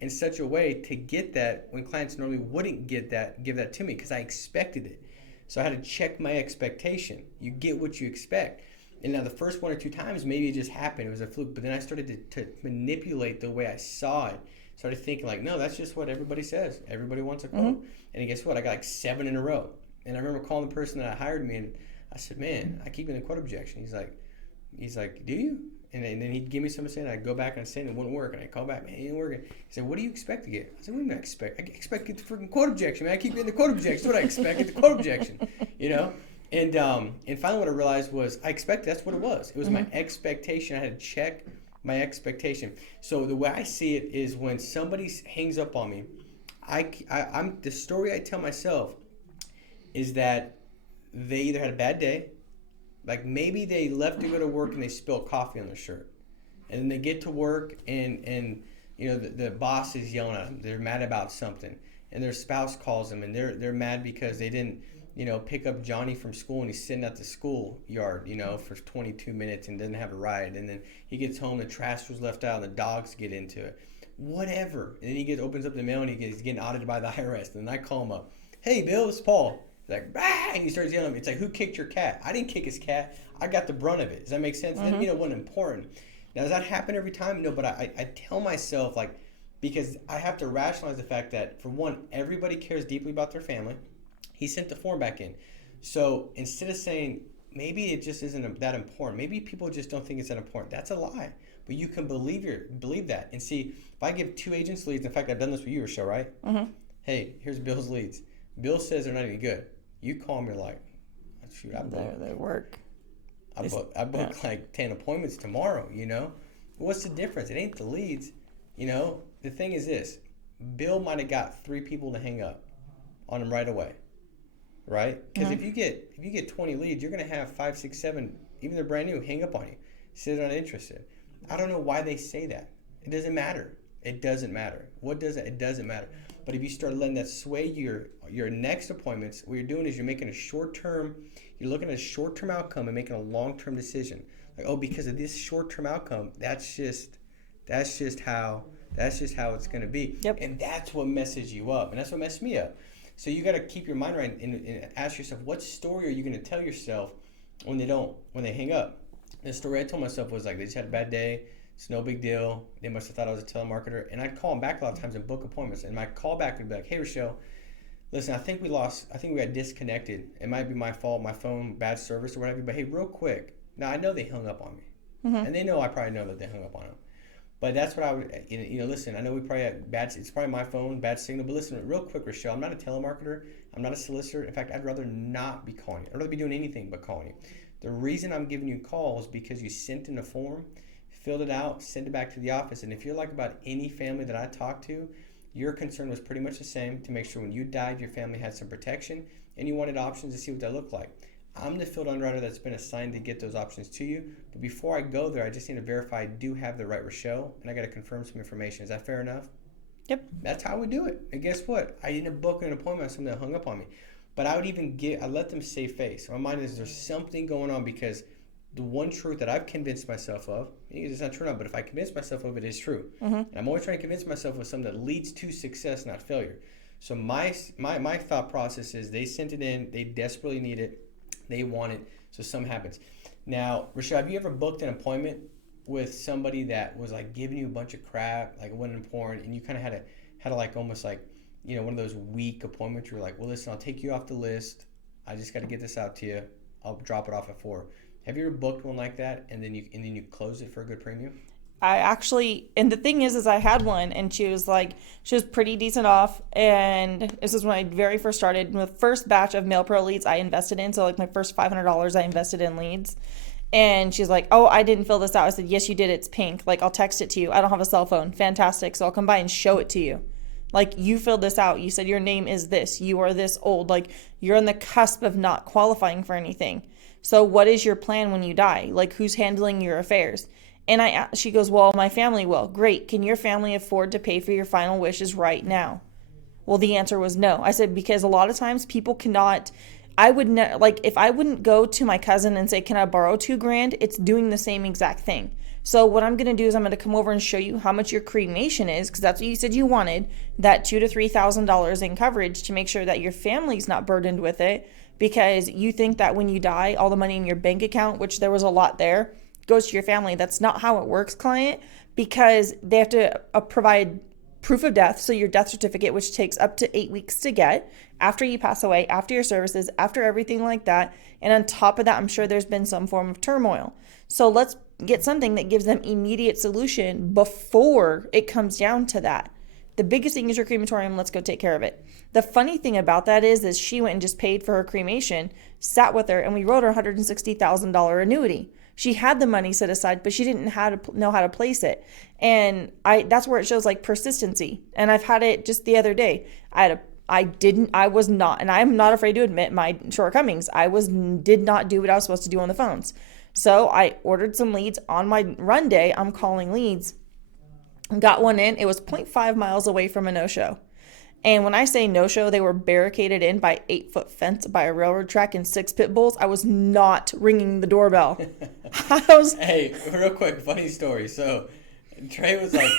in such a way to get that when clients normally wouldn't give that to me because I expected it. So I had to check my expectation. You get what you expect. And now the first 1 or 2 times, maybe it just happened. It was a fluke. But then I started to manipulate the way I saw it. Started thinking no, that's just what everybody says. Everybody wants a quote. Mm-hmm. And guess what? I got 7 in a row. And I remember calling the person that hired me, and I said, man, I keep getting a quote objection. He's like, do you? And then he'd give me something saying, I'd go back and say it wouldn't work. And I'd call back, man, it ain't working. He said, what do you expect to get? I said, what do you expect? I expect to get the freaking quote objection, man. I keep getting the quote objection. That's what I expect, get the quote objection, And finally what I realized was that's what it was. It was my expectation. I had to check my expectation. So the way I see it is when somebody hangs up on me, I'm the story I tell myself is that they either had a bad day, maybe they left to go to work and they spilled coffee on their shirt, and then they get to work and the boss is yelling at them. They're mad about something, and their spouse calls them and they're mad because they didn't pick up Johnny from school, and he's sitting at the schoolyard, for 22 minutes and doesn't have a ride. And then he gets home, the trash was left out, and the dogs get into it. Whatever. And then he opens up the mail, and he's getting audited by the IRS. And then I call him up. Hey, Bill, it's Paul. He's like, bah! And he starts yelling at me. It's like, who kicked your cat? I didn't kick his cat. I got the brunt of it. Does that make sense? That doesn't mean it wasn't important. Now, does that happen every time? No, but I tell myself, like, because I have to rationalize the fact that, for one, everybody cares deeply about their family. He sent the form back in. So instead of saying, maybe it just isn't that important, maybe people just don't think it's that important, that's a lie. But you can believe that. And see, if I give two agents leads, in fact, I've done this with you, Rochelle, right? Mm-hmm. Hey, here's Bill's leads. Bill says they're not any good. You call me, you're like, shoot, They work. I booked like 10 appointments tomorrow, you know? What's the difference? It ain't the leads, you know? The thing is this, Bill might have got 3 people to hang up on him right away, right? Because if you get 20 leads, you're going to have 5, 6, 7, even they're brand new, hang up on you. Say they're not interested. I don't know why they say that. It doesn't matter. It doesn't matter. What does it? It doesn't matter. But if you start letting that sway your next appointments, what you're doing is you're making you're looking at a short-term outcome and making a long-term decision. Like, oh, because of this short-term outcome, that's just how it's going to be. Yep. And that's what messes you up. And that's what messed me up. So you got to keep your mind right and ask yourself, what story are you going to tell yourself when they hang up? The story I told myself was like, they just had a bad day. It's no big deal. They must have thought I was a telemarketer. And I'd call them back a lot of times and book appointments. And my callback would be like, hey, Rochelle, listen, I think we got disconnected. It might be my fault, my phone, bad service or whatever. But hey, real quick. Now, I know they hung up on me. Mm-hmm. And they know I probably know that they hung up on them. But that's what I would, listen, I know we probably had it's probably my phone, bad signal. But listen, real quick, Rochelle, I'm not a telemarketer. I'm not a solicitor. In fact, I'd rather not be calling you. I'd rather be doing anything but calling you. The reason I'm giving you calls because you sent in a form, filled it out, sent it back to the office. And if you're like about any family that I talk to, your concern was pretty much the same, to make sure when you died, your family had some protection, and you wanted options to see what that looked like. I'm the field underwriter that's been assigned to get those options to you. But before I go there, I just need to verify I do have the right Rochelle, and I got to confirm some information. Is that fair enough? Yep. That's how we do it. And guess what? I didn't book an appointment on someone that hung up on me. But I let them save face. My mind is, there's something going on, because the one truth that I've convinced myself of, it's not true or not, but if I convince myself of it, is true. Mm-hmm. And I'm always trying to convince myself of something that leads to success, not failure. So my thought process is, they sent it in, they desperately need it, they want it, so something happens. Now, Rochelle, have you ever booked an appointment with somebody that was like giving you a bunch of crap, like it wasn't important, and you kind of had to like almost like, one of those weak appointments where you're like, well, listen, I'll take you off the list. I just got to get this out to you. I'll drop it off at 4. Have you ever booked one like that and then you close it for a good premium? I actually, and the thing is I had one, and she was pretty decent off, and this is when I very first started. The first batch of Mail Pro leads I invested in, so like my first $500 I invested in leads. And she's like, oh, I didn't fill this out. I said, yes, you did. It's pink. Like, I'll text it to you. I don't have a cell phone. Fantastic. So I'll come by and show it to you. Like, you filled this out. You said your name is this. You are this old. Like, you're on the cusp of not qualifying for anything. So what is your plan when you die? Like, who's handling your affairs? And she goes, well, my family will. Great. Can your family afford to pay for your final wishes right now? Well, the answer was no. I said, because a lot of times people cannot. If I wouldn't go to my cousin and say, can I borrow $2,000? It's doing the same exact thing. So what I'm going to do is I'm going to come over and show you how much your cremation is, because that's what you said you wanted, that $2,000 to $3,000 in coverage, to make sure that your family's not burdened with it, because you think that when you die, all the money in your bank account, which there was a lot there, goes to your family. That's not how it works, client, because they have to provide proof of death, so your death certificate, which takes up to 8 weeks to get after you pass away, after your services, after everything like that. And on top of that, I'm sure there's been some form of turmoil. So let's get something that gives them immediate solution before it comes down to that. The biggest thing is your crematorium. Let's go take care of it. The funny thing about that is she went and just paid for her cremation, sat with her, and we wrote her $160,000 annuity. She had the money set aside, but she didn't know how to place it. And that's where it shows like persistency. And I've had it just the other day. I was not, and I'm not afraid to admit my shortcomings. Did not do what I was supposed to do on the phones. So I ordered some leads on my run day. I'm calling leads. Got one in. It was 0.5 miles away from a no-show. And when I say no-show, they were barricaded in by 8-foot fence by a railroad track and 6 pit bulls. I was not ringing the doorbell. Hey, real quick, funny story. So Trey's like,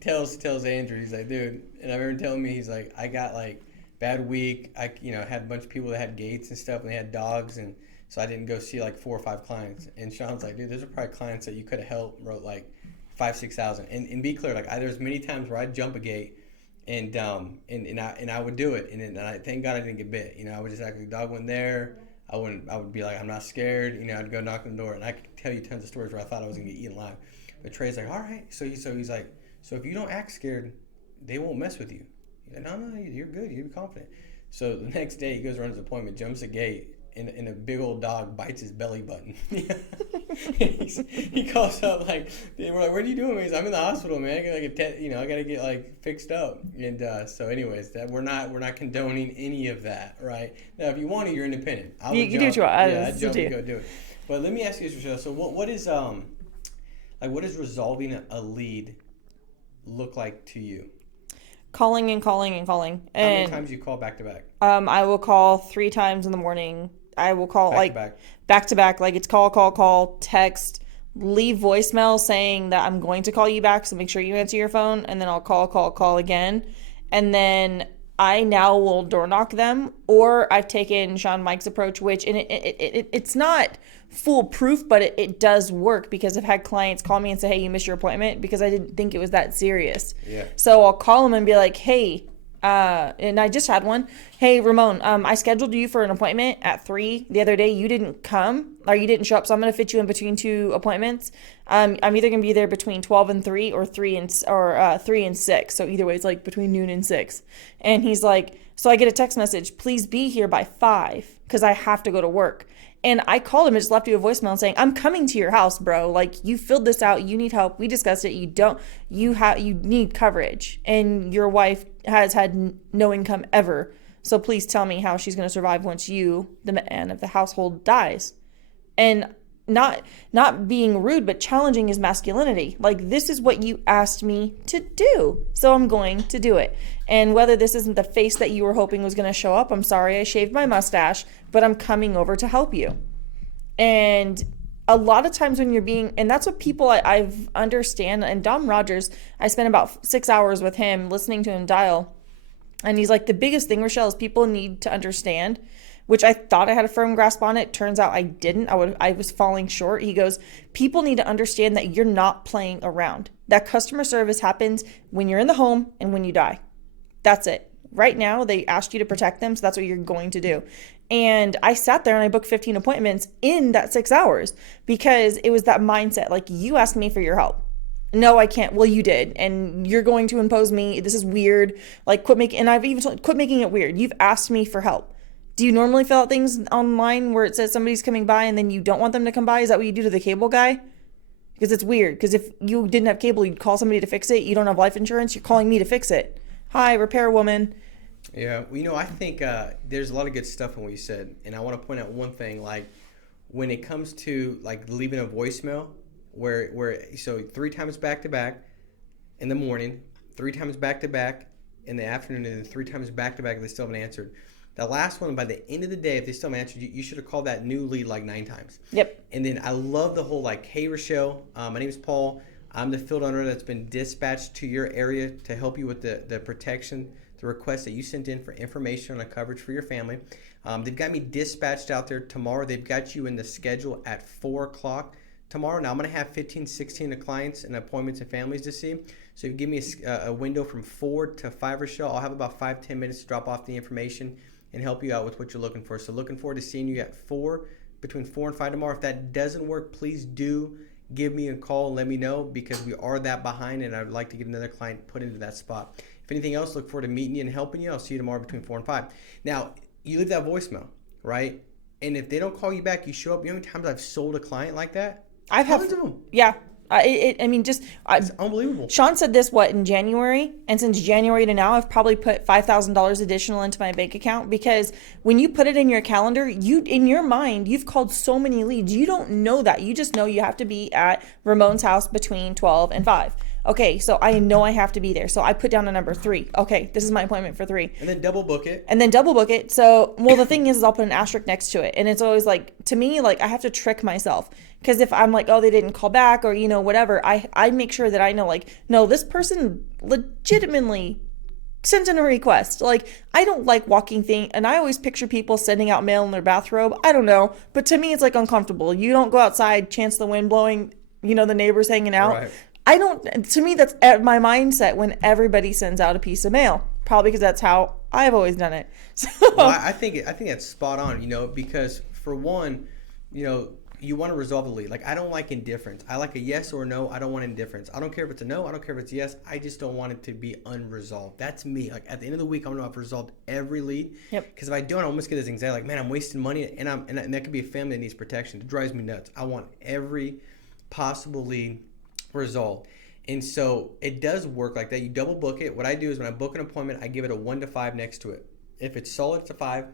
tells Andrew, he's like, dude, and I remember him telling me, he's like, I got like bad week. I had a bunch of people that had gates and stuff, and they had dogs, and So I didn't go see like 4 or 5 clients. And Sean's like, dude, those are probably clients that you could have helped, wrote like 5,000, 6,000. And be clear, like there's many times where I'd jump a gate and I would do it. And I thank God I didn't get bit. You know, I would just act like the dog went there. I would be like, I'm not scared. You know, I'd go knock on the door, and I could tell you tons of stories where I thought I was gonna get eaten alive. But Trey's like, all right. So he's like, so if you don't act scared, they won't mess with you. He's like, no, you're good. You're confident. So the next day he goes around his appointment, jumps a gate, and a big old dog bites his belly button. He calls up like, we're like, what are you doing? He's like, I'm in the hospital, man. I gotta get like fixed up. And so, anyways, that we're not condoning any of that, right? Now, if you want to, you're independent. You do what you want. I'd jump and go do it. But let me ask you this, Rochelle. So, what is resolving a lead look like to you? Calling and calling and calling. How many times you call back to back? I will call 3 times in the morning. I will call back to back. Like it's call, text, leave voicemail saying that I'm going to call you back. So make sure you answer your phone, and then I'll call again. And then I now will door knock them, or I've taken Sean Mike's approach, which it's not foolproof, but it does work, because I've had clients call me and say, hey, you missed your appointment, because I didn't think it was that serious. Yeah. So I'll call them and be like, hey, and I just had one. Hey, Ramon, I scheduled you for an appointment at 3 the other day. You didn't come, or you didn't show up, so I'm going to fit you in between 2 appointments. I'm either going to be there between 12 and 3 or 3 and 6. So either way, it's like between noon and 6. And he's like, so I get a text message, please be here by 5 because I have to go to work. And I called him and just left you a voicemail saying, I'm coming to your house, bro. Like, you filled this out. You need help. We discussed it. You need coverage. And your wife has had no income ever. So please tell me how she's going to survive once you, the man of the household, dies. And not being rude, but challenging his masculinity. Like, this is what you asked me to do, so I'm going to do it. And whether this isn't the face that you were hoping was going to show up, I'm sorry I shaved my mustache, but I'm coming over to help you. And a lot of times when you're and that's what people I've understand. And Dom Rogers, I spent about 6 hours with him listening to him dial. And he's like, the biggest thing, Rochelle, is people need to understand, which I thought I had a firm grasp on it. Turns out I didn't. I was falling short. He goes, people need to understand that you're not playing around. That customer service happens when you're in the home and when you die. That's it. Right now, they asked you to protect them, so that's what you're going to do. And I sat there and I booked 15 appointments in that 6 hours, because it was that mindset. Like, you asked me for your help. No, I can't. Well, you did. And you're going to impose me. This is weird. Like, and I've even told, quit making it weird. You've asked me for help. Do you normally fill out things online where it says somebody's coming by and then you don't want them to come by? Is that what you do to the cable guy? Because it's weird. Because if you didn't have cable, you'd call somebody to fix it. You don't have life insurance. You're calling me to fix it. Hi, repair woman. Yeah. Well, I think there's a lot of good stuff in what you said. And I want to point out one thing. Like, when it comes to, like, leaving a voicemail, so 3 times back to back in the morning, 3 times back to back in the afternoon, and then 3 times back to back if they still haven't answered. The last one, by the end of the day, if they still haven't answered, you should have called that new lead like 9 times. Yep. And then I love the whole, like, hey, Rochelle, my name is Paul. I'm the field owner that's been dispatched to your area to help you with the protection, the request that you sent in for information on a coverage for your family. They've got me dispatched out there tomorrow. They've got you in the schedule at 4 o'clock tomorrow. Now, I'm going to have 15, 16 clients and appointments and families to see. So if you give me a window from 4 to 5, Rochelle, I'll have about 5-10 minutes to drop off the information and help you out with what you're looking for. So looking forward to seeing you at 4, between 4 and 5 tomorrow. If that doesn't work, please do give me a call and let me know, because we are that behind and I'd like to get another client put into that spot. If anything else, look forward to meeting you and helping you. I'll see you tomorrow between 4 and 5. Now, you leave that voicemail, right? And if they don't call you back, you show up. You know how many times I've sold a client like that? I've had, yeah. It's unbelievable. Sean said this, in January? And since January to now, I've probably put $5,000 additional into my bank account, because when you put it in your calendar, in your mind, you've called so many leads. You don't know that. You just know you have to be at Ramon's house between 12 and 5. Okay, so I know I have to be there. So I put down a number 3. Okay, this is my appointment for 3. And then double book it. So, the thing is I'll put an asterisk next to it. And it's always like, to me, like, I have to trick myself. Because if I'm like, oh, they didn't call back, or, whatever, I make sure that I know, like, no, this person legitimately sent in a request. Like, I don't like walking thing, and I always picture people sending out mail in their bathrobe. I don't know, but to me it's like uncomfortable. You don't go outside, chance the wind blowing, the neighbors hanging out. Right. I don't, to me that's my mindset when everybody sends out a piece of mail. Probably because that's how I've always done it. So Well, I think that's spot on, because for one, you want to resolve the lead. Like, I don't like indifference. I like a yes or a no. I don't want indifference. I don't care if it's a no. I don't care if it's a yes. I just don't want it to be unresolved. That's me. Like, at the end of the week, I'm going to have resolved every lead. Yep. Because if I don't, I almost get this anxiety. Like, man, I'm wasting money. And that could be a family that needs protection. It drives me nuts. I want every possible lead resolved. And so it does work like that. You double book it. What I do is when I book an appointment, I give it a 1 to 5 next to it. If it's solid, it's a 5.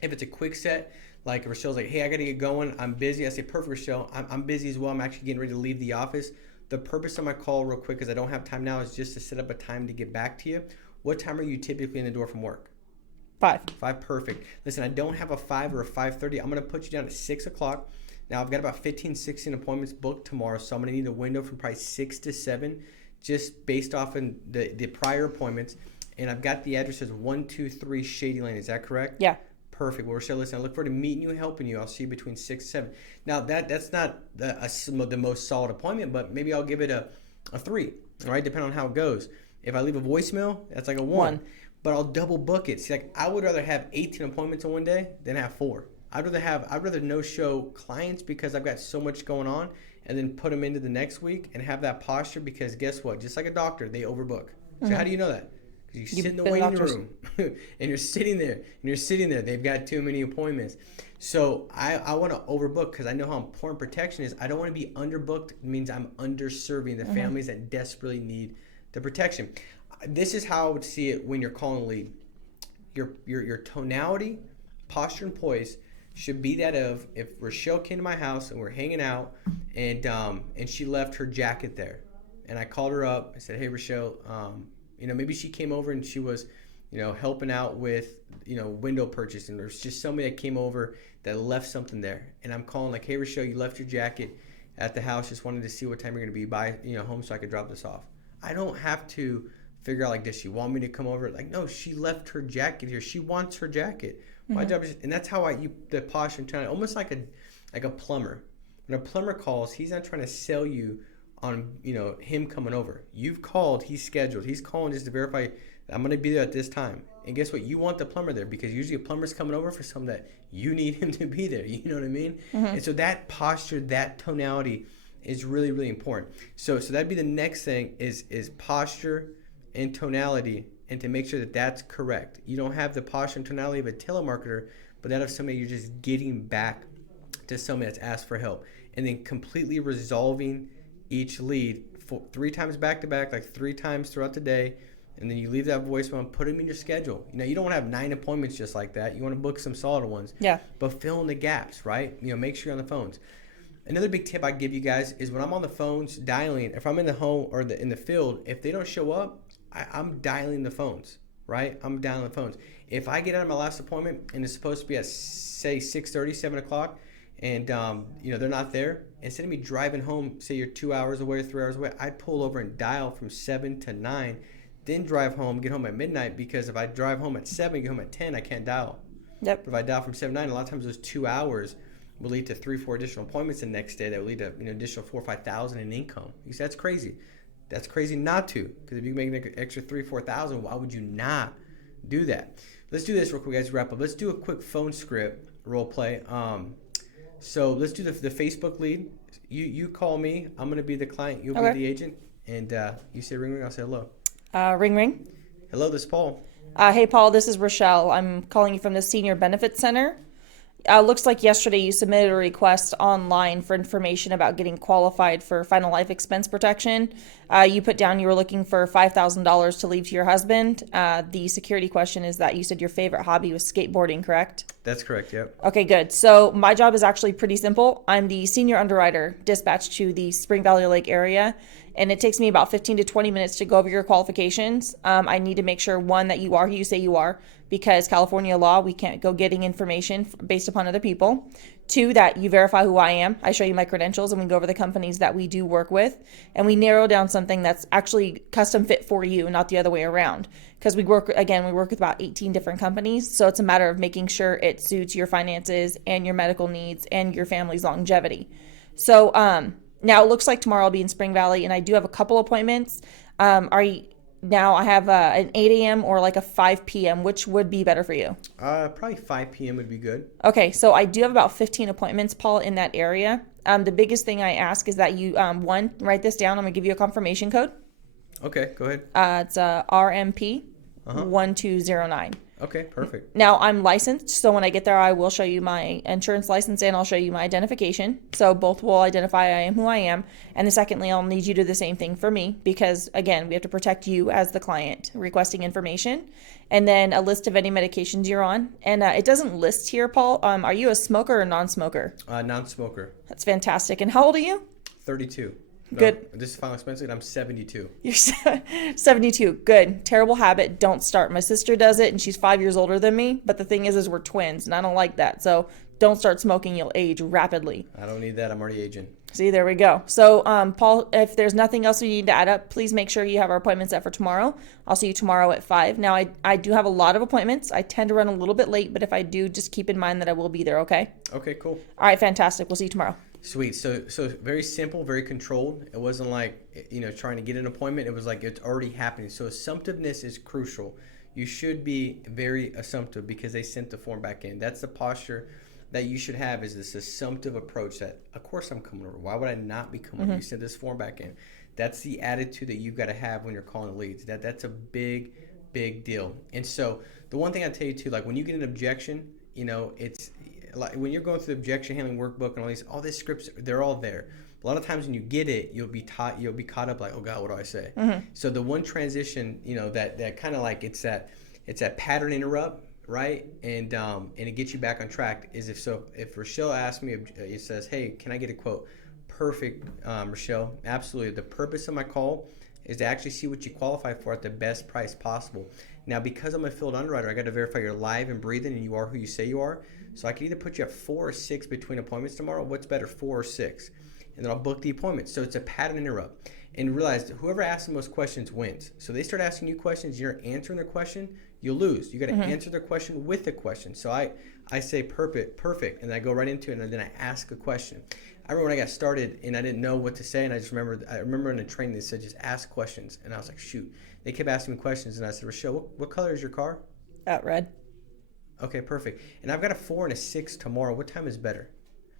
If it's a quick set, like Rochelle's like, hey, I got to get going. I'm busy. I say, perfect, Rochelle. I'm busy as well. I'm actually getting ready to leave the office. The purpose of my call real quick, because I don't have time now, is just to set up a time to get back to you. What time are you typically in the door from work? 5. 5, perfect. Listen, I don't have a 5 or a 5:30. I'm going to put you down at 6 o'clock. Now, I've got about 15, 16 appointments booked tomorrow, so I'm going to need a window from probably 6 to 7, just based off of the prior appointments. And I've got the addresses 123 Shady Lane. Is that correct? Yeah. Perfect. Well, Rochelle, listen, I look forward to meeting you and helping you. I'll see you between 6 and 7. Now, that's not the most solid appointment, but maybe I'll give it a 3, all right, depending on how it goes. If I leave a voicemail, that's like a 1. But I'll double book it. See, like, I would rather have 18 appointments in one day than have 4. I'd rather no-show clients because I've got so much going on, and then put them into the next week and have that posture, because guess what? Just like a doctor, they overbook. So how do you know that? Because you sit in the waiting room and you're sitting there. They've got too many appointments. So I want to overbook because I know how important protection is. I don't want to be underbooked. It means I'm underserving the families that desperately need the protection. This is how I would see it when you're calling a lead. Your tonality, posture, and poise should be that of, if Rochelle came to my house and we're hanging out and she left her jacket there, and I called her up. I said, hey, Rochelle, maybe she came over and she was, helping out with, window purchase, and there's just somebody that came over that left something there. And I'm calling like, hey, Rochelle, you left your jacket at the house. Just wanted to see what time you're going to be by, home so I could drop this off. I don't have to figure out, like, does she want me to come over? Like, no, she left her jacket here. She wants her jacket. My job is, and that's how the posture and tone, almost like a plumber. When a plumber calls, he's not trying to sell you on, him coming over. You've called, he's scheduled. He's calling just to verify, I'm going to be there at this time. And guess what? You want the plumber there because usually a plumber's coming over for something that you need him to be there. You know what I mean? And so that posture, that tonality is really, really important. So that'd be the next thing is posture and tonality, and to make sure that that's correct. You don't have the posture and tonality of a telemarketer, but that of somebody you're just getting back to somebody that's asked for help. And then completely resolving each lead 3 times back to back, like 3 times throughout the day. And then you leave that voicemail and put them in your schedule. You don't want to have 9 appointments just like that. You want to book some solid ones. Yeah. But fill in the gaps, right? Make sure you're on the phones. Another big tip I give you guys is when I'm on the phones dialing, if I'm in the home or in the field, if they don't show up, I'm dialing the phones, right? I'm dialing the phones. If I get out of my last appointment and it's supposed to be at, say, 6:30, 7 o'clock, and they're not there, instead of me driving home, say you're 2 hours away or 3 hours away, I pull over and dial from 7 to 9, then drive home, get home at midnight, because if I drive home at 7, get home at 10, I can't dial. Yep. But if I dial from 7 to 9, a lot of times those 2 hours will lead to 3-4 additional appointments the next day that will lead to additional $4,000 or $5,000 in income. You say that's crazy. That's crazy not to, because if you make an extra $3,000-$4,000, why would you not do that? Let's do this real quick, guys. Wrap up. Let's do a quick phone script role play. So let's do the Facebook lead. You call me. I'm gonna be the client. You'll be the agent, and you say ring ring. I'll say hello. Ring ring. Hello, this is Paul. Hey, Paul. This is Rochelle. I'm calling you from the Senior Benefits Center. Looks like yesterday you submitted a request online for information about getting qualified for final life expense protection. You put down you were looking for $5,000 to leave to your husband. The security question is that you said your favorite hobby was skateboarding, correct? That's correct, yep. Okay, good. So my job is actually pretty simple. I'm the senior underwriter dispatched to the Spring Valley Lake area, and it takes me about 15 to 20 minutes to go over your qualifications. I need to make sure, one, that you are who you say you are, because California law, we can't go getting information based upon other people. Two, that you verify who I am. I show you my credentials, and we go over the companies that we do work with, and we narrow down something that's actually custom fit for you, not the other way around. Because we work with about 18 different companies, so it's a matter of making sure it suits your finances and your medical needs and your family's longevity. So now it looks like tomorrow I'll be in Spring Valley, and I do have a couple appointments. Now I have an 8 a.m. or like a 5 p.m. Which would be better for you? Probably 5 p.m. would be good. Okay, so I do have about 15 appointments, Paul, in that area. The biggest thing I ask is that you, one, write this down. I'm going to give you a confirmation code. Okay, go ahead. It's RMP 1209. Okay, perfect. Now, I'm licensed, so when I get there, I will show you my insurance license and I'll show you my identification. So both will identify I am who I am. And then secondly, I'll need you to do the same thing for me because, again, we have to protect you as the client requesting information. And then a list of any medications you're on. And it doesn't list here, Paul. Are you a smoker or non-smoker? Non-smoker. That's fantastic. And how old are you? 32. Good. No, this is final expense. I'm 72. You're 72. Good. Terrible habit. Don't start. My sister does it, and she's 5 years older than me. But the thing is we're twins, and I don't like that. So don't start smoking. You'll age rapidly. I don't need that. I'm already aging. See, there we go. So, Paul, if there's nothing else we need to add up, please make sure you have our appointment set for tomorrow. I'll see you tomorrow at 5. Now, I do have a lot of appointments. I tend to run a little bit late, but if I do, just keep in mind that I will be there, okay? Okay, cool. All right, fantastic. We'll see you tomorrow. Sweet. So very simple, very controlled. It wasn't like, trying to get an appointment. It was like it's already happening. So assumptiveness is crucial. You should be very assumptive because they sent the form back in. That's the posture that you should have, is this assumptive approach that, of course I'm coming over. Why would I not be coming over? You sent this form back in. That's the attitude that you've got to have when you're calling leads. That's a big, big deal. And so the one thing I tell you too, like when you get an objection, it's like when you're going through the objection handling workbook and all these scripts, they're all there. A lot of times when you get it, you'll be caught up like, oh God, what do I say? So the one transition, that kind of like it's that pattern interrupt, right? And it gets you back on track. If Rochelle asks me, it says, hey, can I get a quote? Perfect, Rochelle. Absolutely. The purpose of my call is to actually see what you qualify for at the best price possible. Now, because I'm a field underwriter, I got to verify you're live and breathing and you are who you say you are. So I can either put you at 4 or 6 between appointments tomorrow. What's better, 4 or 6? And then I'll book the appointment. So it's a pattern interrupt. And realize that whoever asks the most questions wins. So they start asking you questions, you're answering their question, you'll lose. You got to answer their question with a question. So I say perfect, and I go right into it, and then I ask a question. I remember when I got started and I didn't know what to say, and I remember in the training they said just ask questions, and I was like, shoot. They kept asking me questions, and I said, Rochelle, what color is your car? Red. Okay, perfect. And I've got a 4 and a 6 tomorrow. What time is better?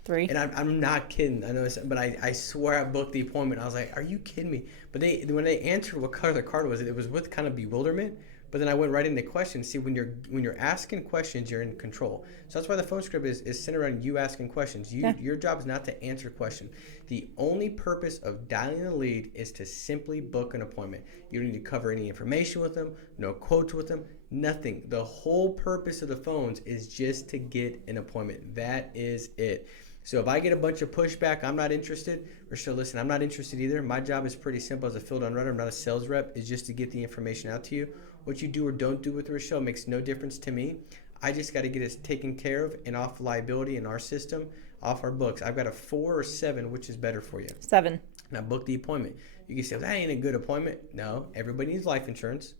3. And I'm not kidding. I know, but I swear I booked the appointment. I was like, are you kidding me? But when they answered what color the card was, it was with kind of bewilderment. But then I went right into questions. See, when you're asking questions, you're in control. So that's why the phone script is centered around you asking questions. Your job is not to answer a question. The only purpose of dialing a lead is to simply book an appointment. You don't need to cover any information with them, no quotes with them, nothing. The whole purpose of the phones is just to get an appointment. That is it. So if I get a bunch of pushback, I'm not interested. Rochelle, listen, I'm not interested either. My job is pretty simple as a field underwriter. I'm not a sales rep. It's just to get the information out to you. What you do or don't do with Rochelle makes no difference to me. I just got to get it taken care of and off liability in our system, off our books. I've got a 4 or 7, which is better for you? 7. Now book the appointment. You can say, well, that ain't a good appointment. No, everybody needs life insurance.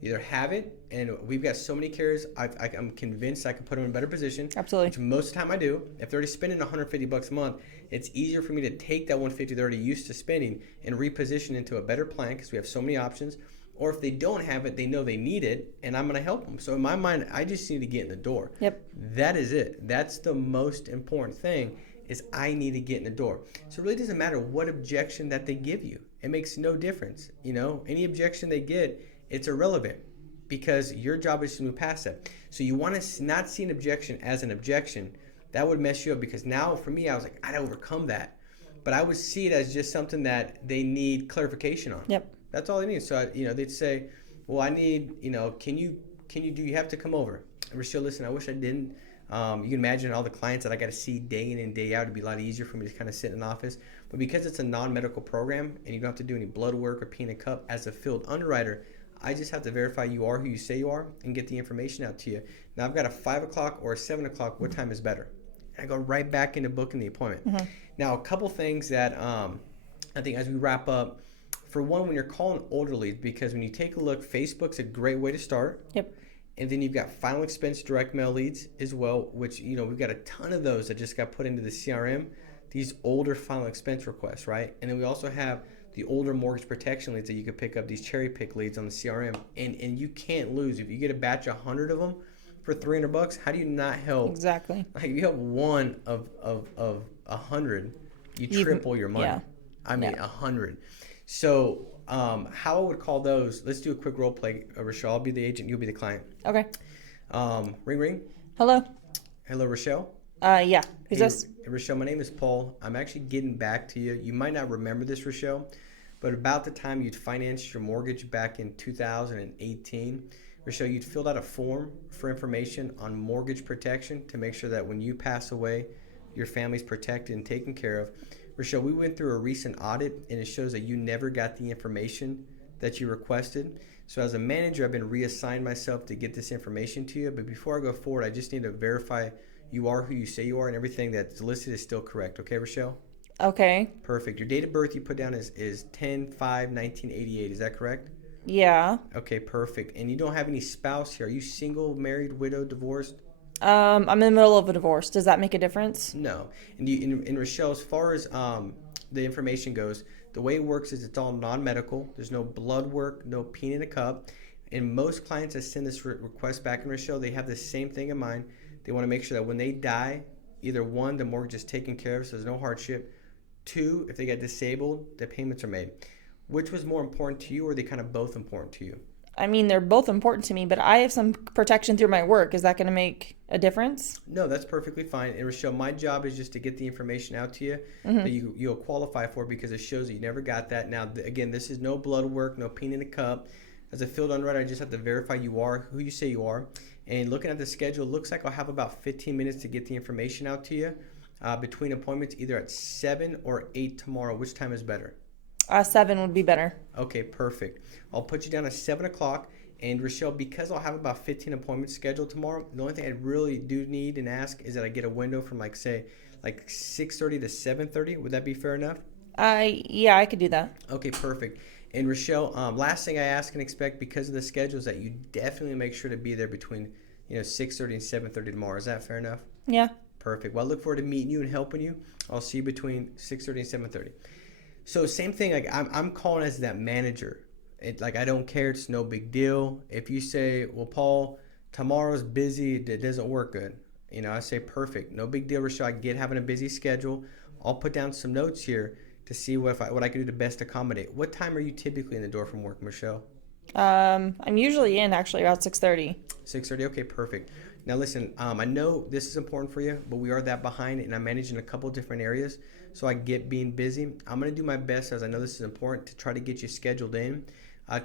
You either have it, and we've got so many carriers, I'm convinced I can put them in a better position. Absolutely. Which most of the time I do. If they're already spending $150 a month, it's easier for me to take that $150 they're already used to spending and reposition into a better plan because we have so many options. Or if they don't have it, they know they need it, and I'm going to help them. So in my mind, I just need to get in the door. Yep. That is it. That's the most important thing, is I need to get in the door. So it really doesn't matter what objection that they give you. It makes no difference. Any objection they get, it's irrelevant because your job is to move past that. So you want to not see an objection as an objection. That would mess you up because now for me, I was like, I'd overcome that. But I would see it as just something that they need clarification on. Yep. That's all they need. So, they'd say, well, I need, do you have to come over? And Rochelle, listen, I wish I didn't. You can imagine all the clients that I got to see day in and day out. It'd be a lot easier for me to kind of sit in an office. But because it's a non-medical program and you don't have to do any blood work or pee in a cup as a field underwriter, I just have to verify you are who you say you are and get the information out to you. Now I've got a 5 o'clock or a 7 o'clock. What time is better? And I go right back into booking the appointment. Now, a couple things that I think as we wrap up, for one, when you're calling older leads, because when you take a look, Facebook's a great way to start. Yep. And then you've got final expense direct mail leads as well, which, we've got a ton of those that just got put into the CRM, these older final expense requests, right? And then we also have the older mortgage protection leads that you could pick up, these cherry pick leads on the CRM. And you can't lose. If you get a batch of 100 of them for $300, how do you not help? Exactly. Like, if you help one of 100, you triple your money. Yeah. I mean, 100. So how I would call those, let's do a quick role play. Rochelle, I'll be the agent, you'll be the client. Okay. Ring, ring. Hello. Hello, Rochelle. Yeah. Who's Hey, this? Rochelle, my name is Paul. I'm actually getting back to you. You might not remember this, Rochelle, but about the time you'd financed your mortgage back in 2018, Rochelle, you'd filled out a form for information on mortgage protection to make sure that when you pass away, your family's protected and taken care of. Rochelle, we went through a recent audit, and it shows that you never got the information that you requested. So as a manager, I've been reassigned myself to get this information to you. But before I go forward, I just need to verify you are who you say you are and everything that's listed is still correct. Okay, Rochelle? Okay. Perfect. Your date of birth you put down is 10/5/1988. Is that correct? Yeah. Okay, perfect. And you don't have any spouse here. Are you single, married, widowed, divorced? I'm in the middle of a divorce. Does that make a difference? No. And in Rochelle, as far as the information goes, the way it works is it's all non-medical. There's no blood work, no pee in a cup. And most clients that send this request back in Rochelle, they have the same thing in mind. They want to make sure that when they die, either one, the mortgage is taken care of, so there's no hardship. Two, if they get disabled, the payments are made. Which was more important to you, or are they kind of both important to you? I mean, they're both important to me, but I have some protection through my work. Is that going to make a difference? No, that's perfectly fine. And Rochelle, my job is just to get the information out to you that you'll qualify for, because it shows that you never got that. Now, again, this is no blood work, no pee in a cup. As a field underwriter, I just have to verify you are who you say you are. And looking at the schedule, it looks like I'll have about 15 minutes to get the information out to you between appointments, either at 7 or 8 tomorrow. Which time is better? 7 would be better. Okay, perfect. I'll put you down at 7 o'clock. And Rochelle, because I'll have about 15 appointments scheduled tomorrow, the only thing I really do need and ask is that I get a window from like 6:30 to 7:30. Would that be fair enough? Yeah, I could do that. Okay, perfect. And Rochelle, last thing I ask and expect because of the schedule is that you definitely make sure to be there between 6:30 and 7:30 tomorrow. Is that fair enough? Yeah. Perfect. Well, I look forward to meeting you and helping you. I'll see you between 6:30 and 7:30. So same thing, like I'm calling as that manager. I don't care. It's no big deal. If you say, well, Paul, tomorrow's busy, it doesn't work good. I say, perfect. No big deal, Rochelle. I get having a busy schedule. I'll put down some notes here to see what I can do to best accommodate. What time are you typically in the door from work, Michelle? I'm usually in actually around 6:30. 6:30. Okay, perfect. Now listen, I know this is important for you, but we are that behind, and I'm managing a couple different areas, so I get being busy. I'm gonna do my best, as I know this is important, to try to get you scheduled in.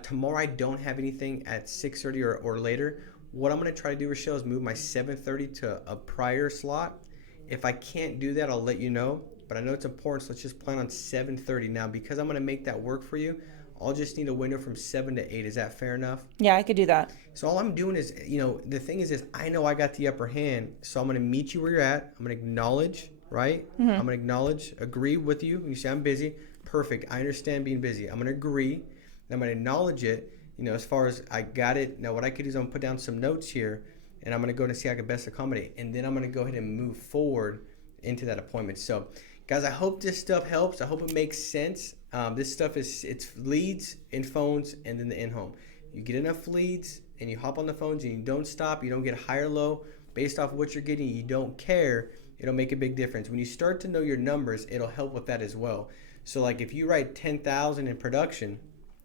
Tomorrow I don't have anything at 6:30 or later. What I'm gonna try to do, Rochelle, is move my 7:30 to a prior slot. If I can't do that, I'll let you know. But I know it's important, so let's just plan on 7:30 now. Because I'm gonna make that work for you, I'll just need a window from 7 to 8. Is that fair enough? Yeah, I could do that. So all I'm doing is, the thing is I know I got the upper hand, so I'm going to meet you where you're at. I'm going to acknowledge, right? I'm going to acknowledge, agree with you. You say I'm busy. Perfect. I understand being busy. I'm going to agree. And I'm going to acknowledge it, as far as I got it. Now what I could do is I'm going to put down some notes here, and I'm going to go and see how I can best accommodate. And then I'm going to go ahead and move forward into that appointment. So guys, I hope this stuff helps. I hope it makes sense. This stuff it's leads and phones and then the in-home. You get enough leads and you hop on the phones and you don't stop. You don't get high or low based off of what you're getting. You don't care. It'll make a big difference. When you start to know your numbers, it'll help with that as well. So like if you write 10,000 in production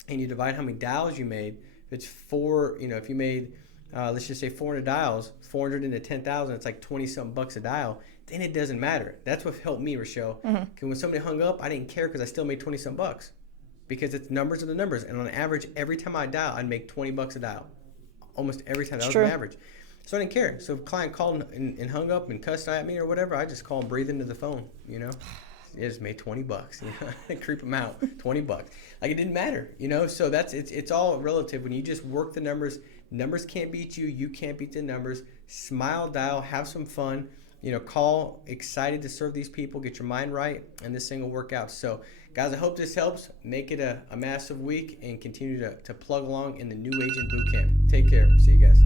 and you divide how many dials you made, if it's if you made, let's just say 400 dials, 400 into 10,000, it's like 20 something bucks a dial. Then it doesn't matter. That's what helped me, Rochelle. Because when somebody hung up, I didn't care because I still made 20 some bucks. Because it's numbers are the numbers. And on average, every time I dial, I'd make 20 bucks a dial. Almost every time. That was my average. So I didn't care. So if a client called and hung up and cussed at me or whatever, I just call and breathe into the phone, you know. It just made $20, you know, creep them out, $20. Like it didn't matter, you know. So it's all relative. When you just work the numbers, numbers can't beat you. You can't beat the numbers. Smile, dial, have some fun. You know, call, excited to serve these people, get your mind right, and this thing will work out. So, guys, I hope this helps. Make it a massive week and continue to plug along in the New Agent Bootcamp. Take care. See you guys.